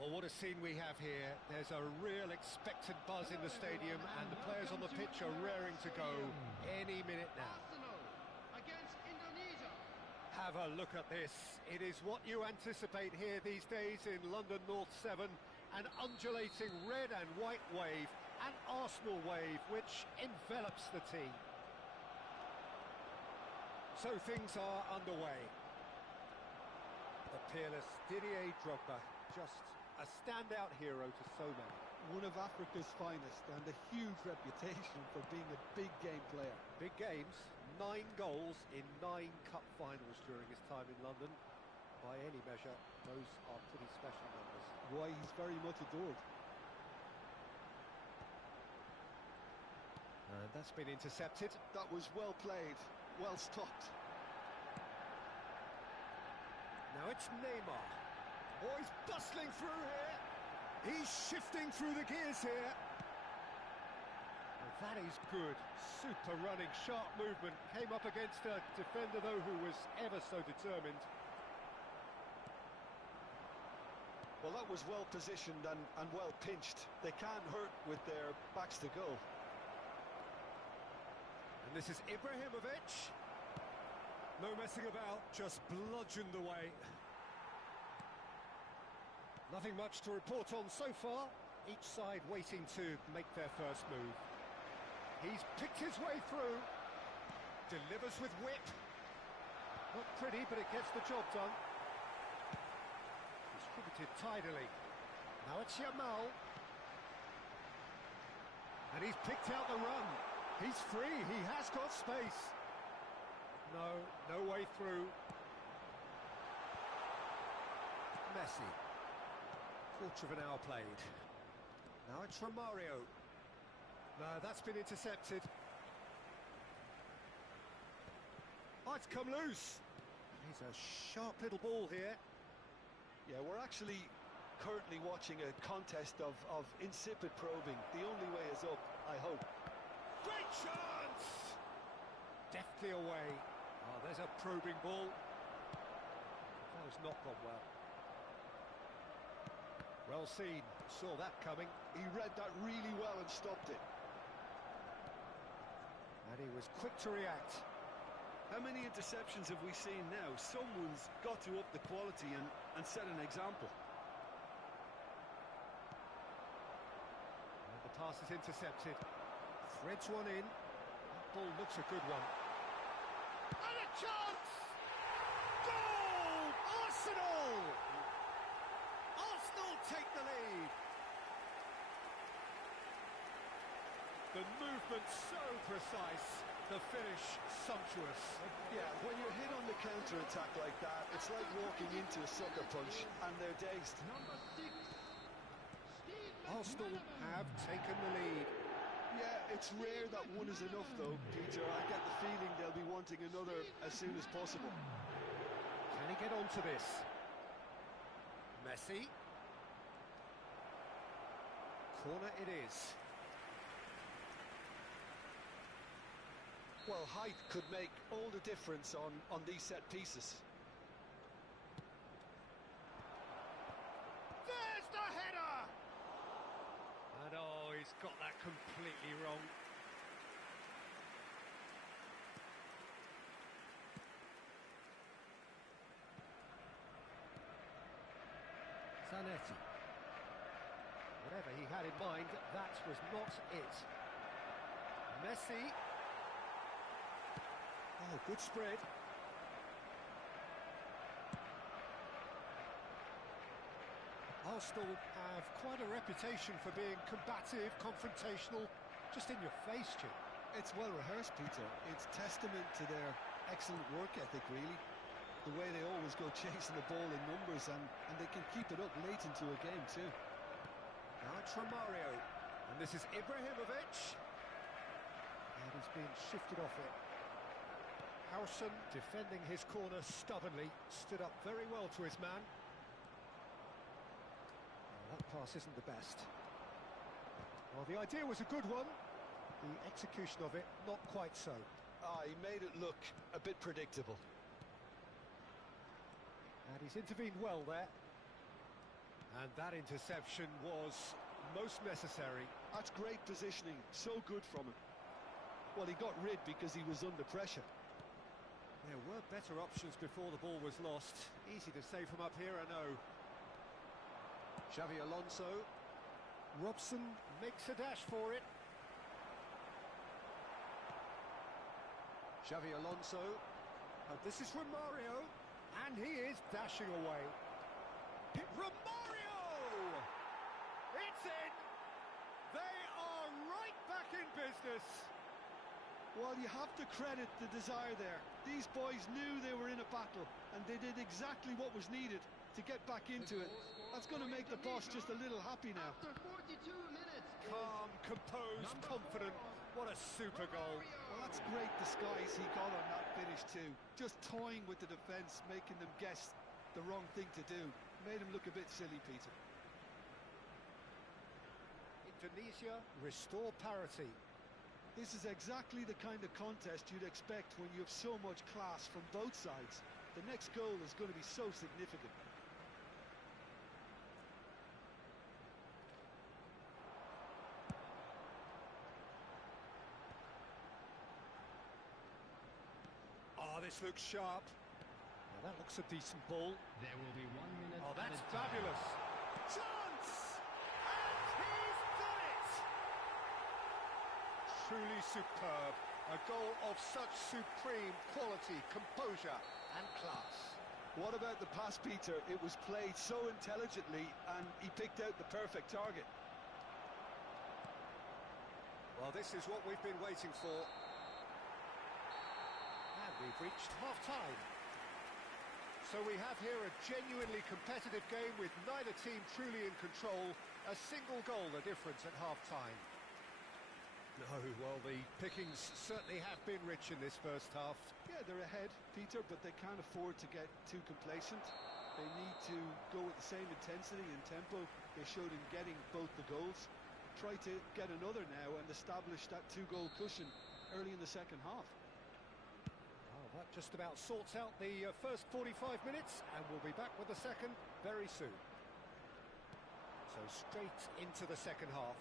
Well, what a scene we have here. There's a real expectant buzz in the stadium, and the players on the pitch are raring to go any minute now. Against Indonesia. Have a look at this. It is what you anticipate here these days in London North 7. An undulating red and white wave, an Arsenal wave, which envelops the team. So things are underway. The peerless Didier Drogba, just a standout hero to so many. One of Africa's finest and a huge reputation for being a big game player. Big games, 9 goals in 9 cup finals during his time in London. By any measure, those are pretty special numbers. Why, he's very much adored. And that's been intercepted. That was well played, well stopped. Now it's Neymar. Oh, he's bustling through here. He's shifting through the gears here. Well, that is good. Super running, sharp movement. Came up against a defender, though, who was ever so determined. Well, that was well positioned and well pinched. They can't hurt with their backs to goal. And this is Ibrahimovic. No messing about, just bludgeoned away. Nothing much to report on so far. Each side waiting to make their first move. He's picked his way through. Delivers with whip. Not pretty, but it gets the job done. Distributed tidily. Now it's Yamal. And he's picked out the run. He's free, he has got space. No way through. Messi. Quarter of an hour played. Now it's Romario. No, that's been intercepted. Oh, it's come loose. He's a sharp little ball here. Yeah, we're actually currently watching a contest of insipid probing. The only way is up, I hope. Great chance! Deftly away. Oh, there's a probing ball. That has not gone well. Well seen, saw that coming. He read that really well and stopped it. And he was quick to react. How many interceptions have we seen now? Someone's got to up the quality and set an example. And the pass is intercepted. Threads one in. That ball looks a good one. And a chance! Goal! Arsenal! Arsenal take the lead. The movement so precise, the finish sumptuous. Yeah, when you're hit on the counter-attack like that, it's like walking into a sucker punch and they're dazed. Number 6. Arsenal have taken the lead. Yeah, it's rare that one is enough though, Peter. I get the feeling they'll be wanting another as soon as possible. Can he get onto this? Messi. Corner it is. Well, height could make all the difference on these set pieces. There's the header! And oh, he's got that completely wrong. Zanetti. Whatever he had in mind, that was not it. Messi. Oh, good spread. Arsenal have quite a reputation for being combative, confrontational, just in your face, Jim. It's well rehearsed, Peter. It's testament to their excellent work ethic, really. The way they always go chasing the ball in numbers, and they can keep it up late into a game too. Now it's Romario, and this is Ibrahimovic. And he's being shifted off it. Howson, defending his corner stubbornly, stood up very well to his man. That pass isn't the best. Well, the idea was a good one. The execution of it, not quite so. He made it look a bit predictable. And he's intervened well there. And that interception was most necessary. That's great positioning, so good from him. Well, he got rid because he was under pressure. There were better options before the ball was lost. Easy to say from up here, I know. Xavi Alonso. Robson makes a dash for it. Xavi Alonso. This is Romario. And he is dashing away. Romario! It's in! They are right back in business. Well, you have to credit the desire there. These boys knew they were in a battle, and they did exactly what was needed to get back into it. That's going to make the boss just a little happy now. After 42 minutes. Calm, composed, confident. What a super goal. Well, that's great disguise he got on that finish too. Just toying with the defence, making them guess the wrong thing to do. Made him look a bit silly, Peter. Indonesia restore parity. This is exactly the kind of contest you'd expect when you have so much class from both sides. The next goal is going to be so significant. Oh, this looks sharp. Well, that looks a decent ball. There will be 1 minute. Oh, that's fabulous. Chance! And he's done it! Truly superb. A goal of such supreme quality, composure and class. What about the pass, Peter? It was played so intelligently and he picked out the perfect target. Well, this is what we've been waiting for. And we've reached half-time. So we have here a genuinely competitive game with neither team truly in control. A single goal the difference at half-time. No, well, the pickings certainly have been rich in this first half. Yeah, they're ahead, Peter, but they can't afford to get too complacent. They need to go with the same intensity and tempo they showed in getting both the goals. Try to get another now and establish that two-goal cushion early in the second half. Well, that just about sorts out the first 45 minutes, and we'll be back with the second very soon. So straight into the second half.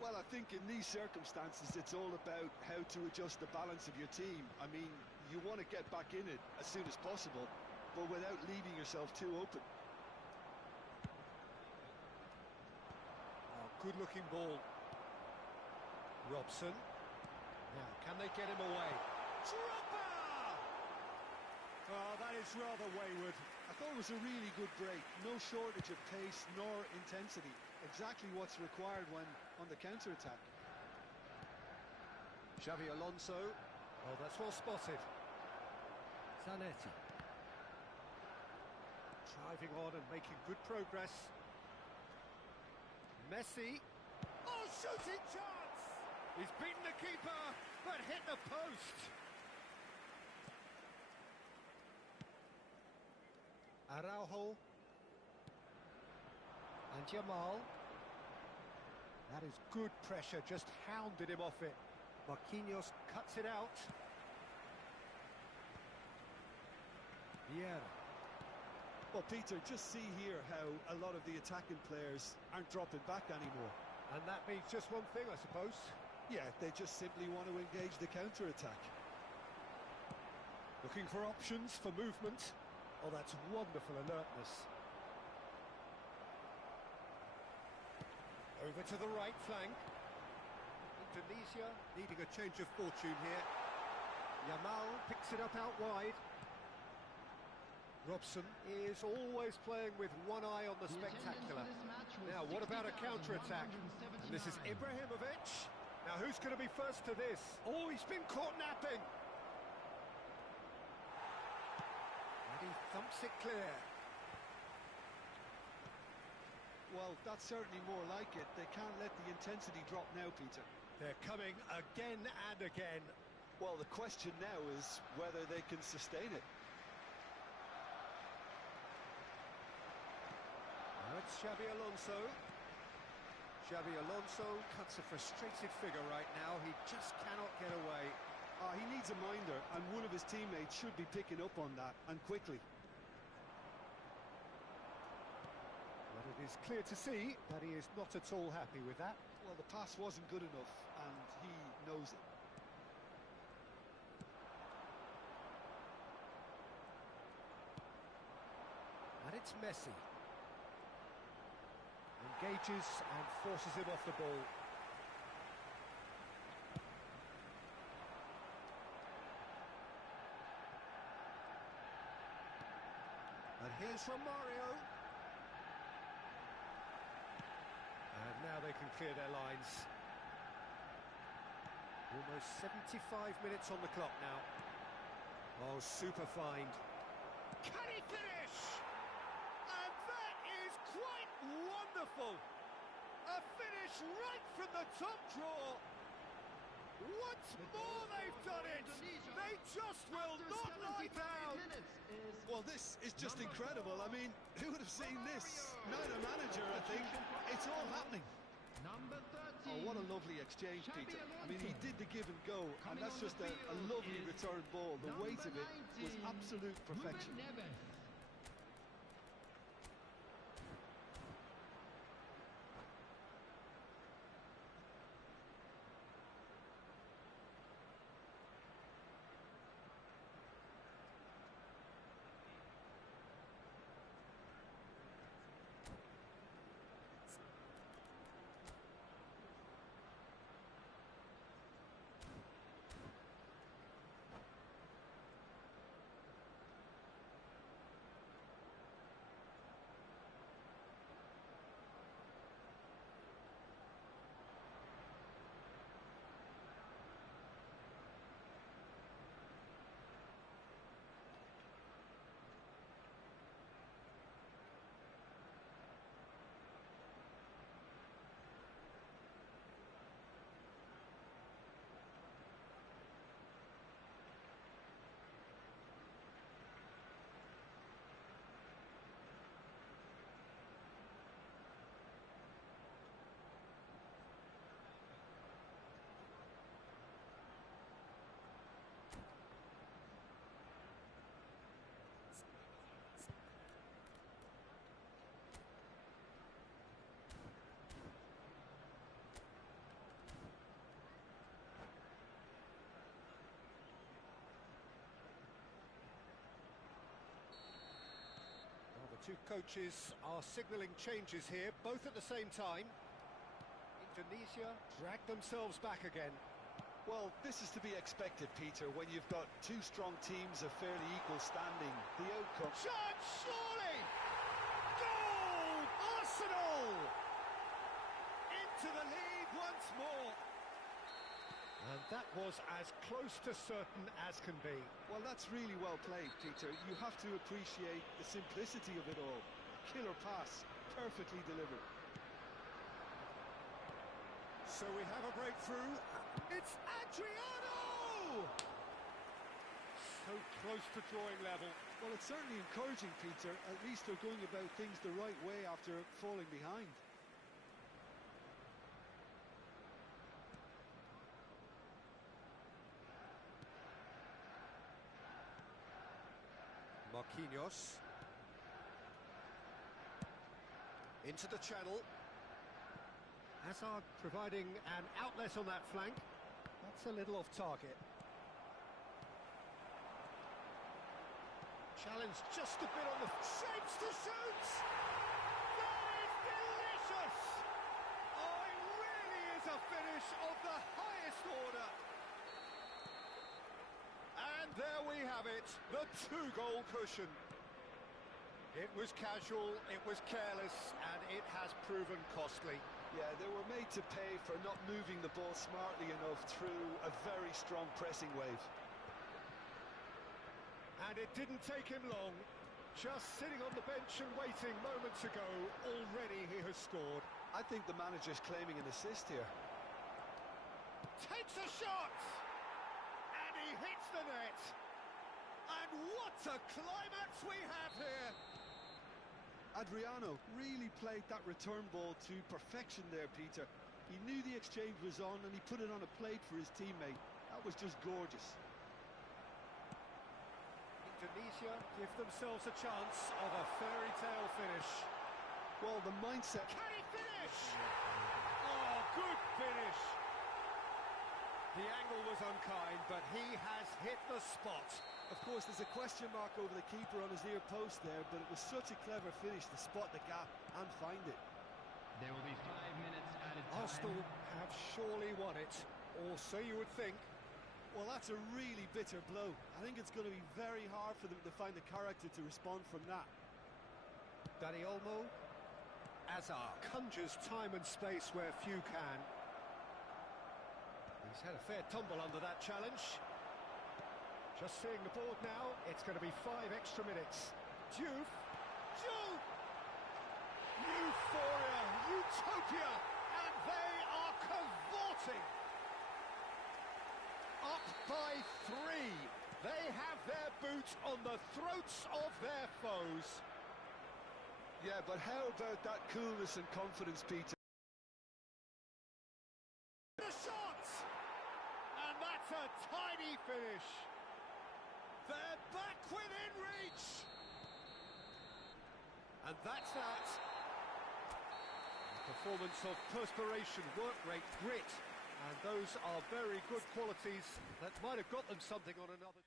Well, I think in these circumstances, it's all about how to adjust the balance of your team. I mean, you want to get back in it as soon as possible, but without leaving yourself too open. Oh, good-looking ball. Robson. Now, can they get him away? Dropper! Oh, that is rather wayward. I thought it was a really good break. No shortage of pace nor intensity. Exactly what's required when on the counter-attack. Xavi Alonso. Oh, that's well spotted. Zanetti. Driving on and making good progress. Messi. Oh, shooting chance! He's beaten the keeper, but hit the post. Araujo. And Jamal. That is good pressure, just hounded him off it. Marquinhos cuts it out. Vieira. Well, Peter, just see here how a lot of the attacking players aren't dropping back anymore. And that means just one thing, I suppose. Yeah, they just simply want to engage the counter-attack. Looking for options, for movement. Oh, that's wonderful alertness. Over to the right flank. Indonesia needing a change of fortune here. Yamal picks it up out wide. Robson is always playing with one eye on the spectacular. Now, what about a counter-attack? And this is Ibrahimovic. Now, who's going to be first to this? Oh, he's been caught napping. And he thumps it clear. Well, that's certainly more like it. They can't let the intensity drop now, Peter. They're coming again and again. Well, the question now is whether they can sustain it. Now it's Xavi Alonso. Xavi Alonso cuts a frustrated figure right now. He just cannot get away. He needs a minder, and one of his teammates should be picking up on that, and quickly. It's clear to see that he is not at all happy with that. Well, the pass wasn't good enough, and he knows it. And it's Messi. Engages and forces him off the ball. And here's from Mario. And now they can clear their lines. Almost 75 minutes on the clock now. Oh, super find. Can he finish? And that is quite wonderful. A finish right from the top draw. Once more they've done it. They just will not lie down. Well, this is just incredible. I mean, who would have seen this? Neither manager, I think. It's all happening. Number 13. Oh, what a lovely exchange, Peter. I mean, he did the give and go, and that's just a lovely return ball. The weight of it was absolute perfection. Two coaches are signalling changes here, both at the same time. Indonesia drag themselves back again. Well, this is to be expected, Peter, when you've got two strong teams of fairly equal standing. The outcome... Chance, surely! Goal! Arsenal! Into the lead once more. And that was as close to certain as can be. Well, that's really well played, Peter. You have to appreciate the simplicity of it all. Killer pass, perfectly delivered. So we have a breakthrough. It's Adriano! So close to drawing level. Well, it's certainly encouraging, Peter. At least they're going about things the right way after falling behind. Marquinhos. Into the channel. Hazard providing an outlet on that flank. That's a little off target. Challenge just a bit on the... Shapes to shoot! That is delicious! Oh, it really is a finish of the highest order. And there we have it, the two-goal cushion. It was casual, it was careless, and it has proven costly. Yeah, they were made to pay for not moving the ball smartly enough through a very strong pressing wave. And it didn't take him long. Just sitting on the bench and waiting moments ago, already he has scored. I think the manager's claiming an assist here. Takes a shot! And he hits the net. And what a climax we have here! Adriano really played that return ball to perfection there, Peter. He knew the exchange was on and he put it on a plate for his teammate. That was just gorgeous. Indonesia give themselves a chance of a fairy tale finish. Well, the mindset... Can he finish? Oh, good finish. The angle was unkind, but he has hit the spot. Of course, there's a question mark over the keeper on his near post there, but it was such a clever finish to spot the gap and find it. There will be 5 minutes added time. Arsenal have surely won it, or so you would think. Well, that's a really bitter blow. I think it's going to be very hard for them to find the character to respond from that. Dani Olmo. Azar conjures time and space where few can. He's had a fair tumble under that challenge. Just seeing the board now, it's going to be 5 extra minutes. Juve. Euphoria, utopia, and they are cavorting. Up by 3. They have their boot on the throats of their foes. Yeah, but how about that coolness and confidence, Peter? The shot! And that's a tiny finish. They're back within reach. And that's that. A performance of perspiration, work rate, grit. And those are very good qualities that might have got them something on another...